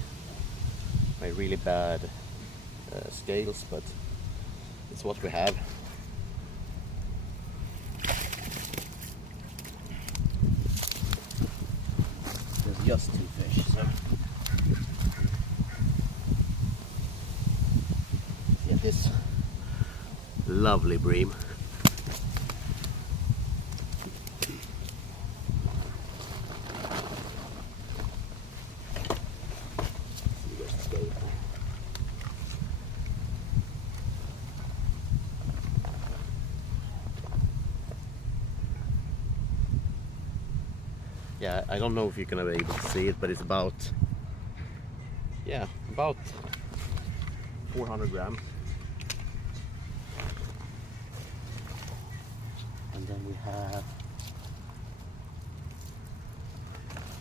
really bad scales, but it's what we have. There's just 2 fish, so this lovely bream. Yeah, I don't know if you're gonna be able to see it, but it's about, yeah, about 400 grams. And then we have,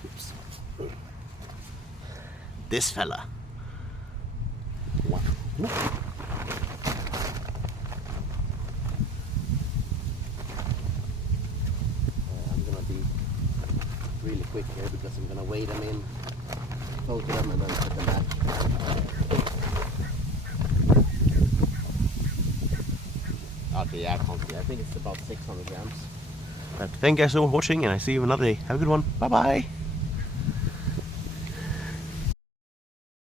oops, this fella. Wow. I'm gonna be really quick here because I'm gonna weigh them in, photo them, and then put them back. Okay, yeah, I can't see. I think it's about 600 grams. But thank you guys so much for watching, and I see you another day. Have a good one. Bye bye.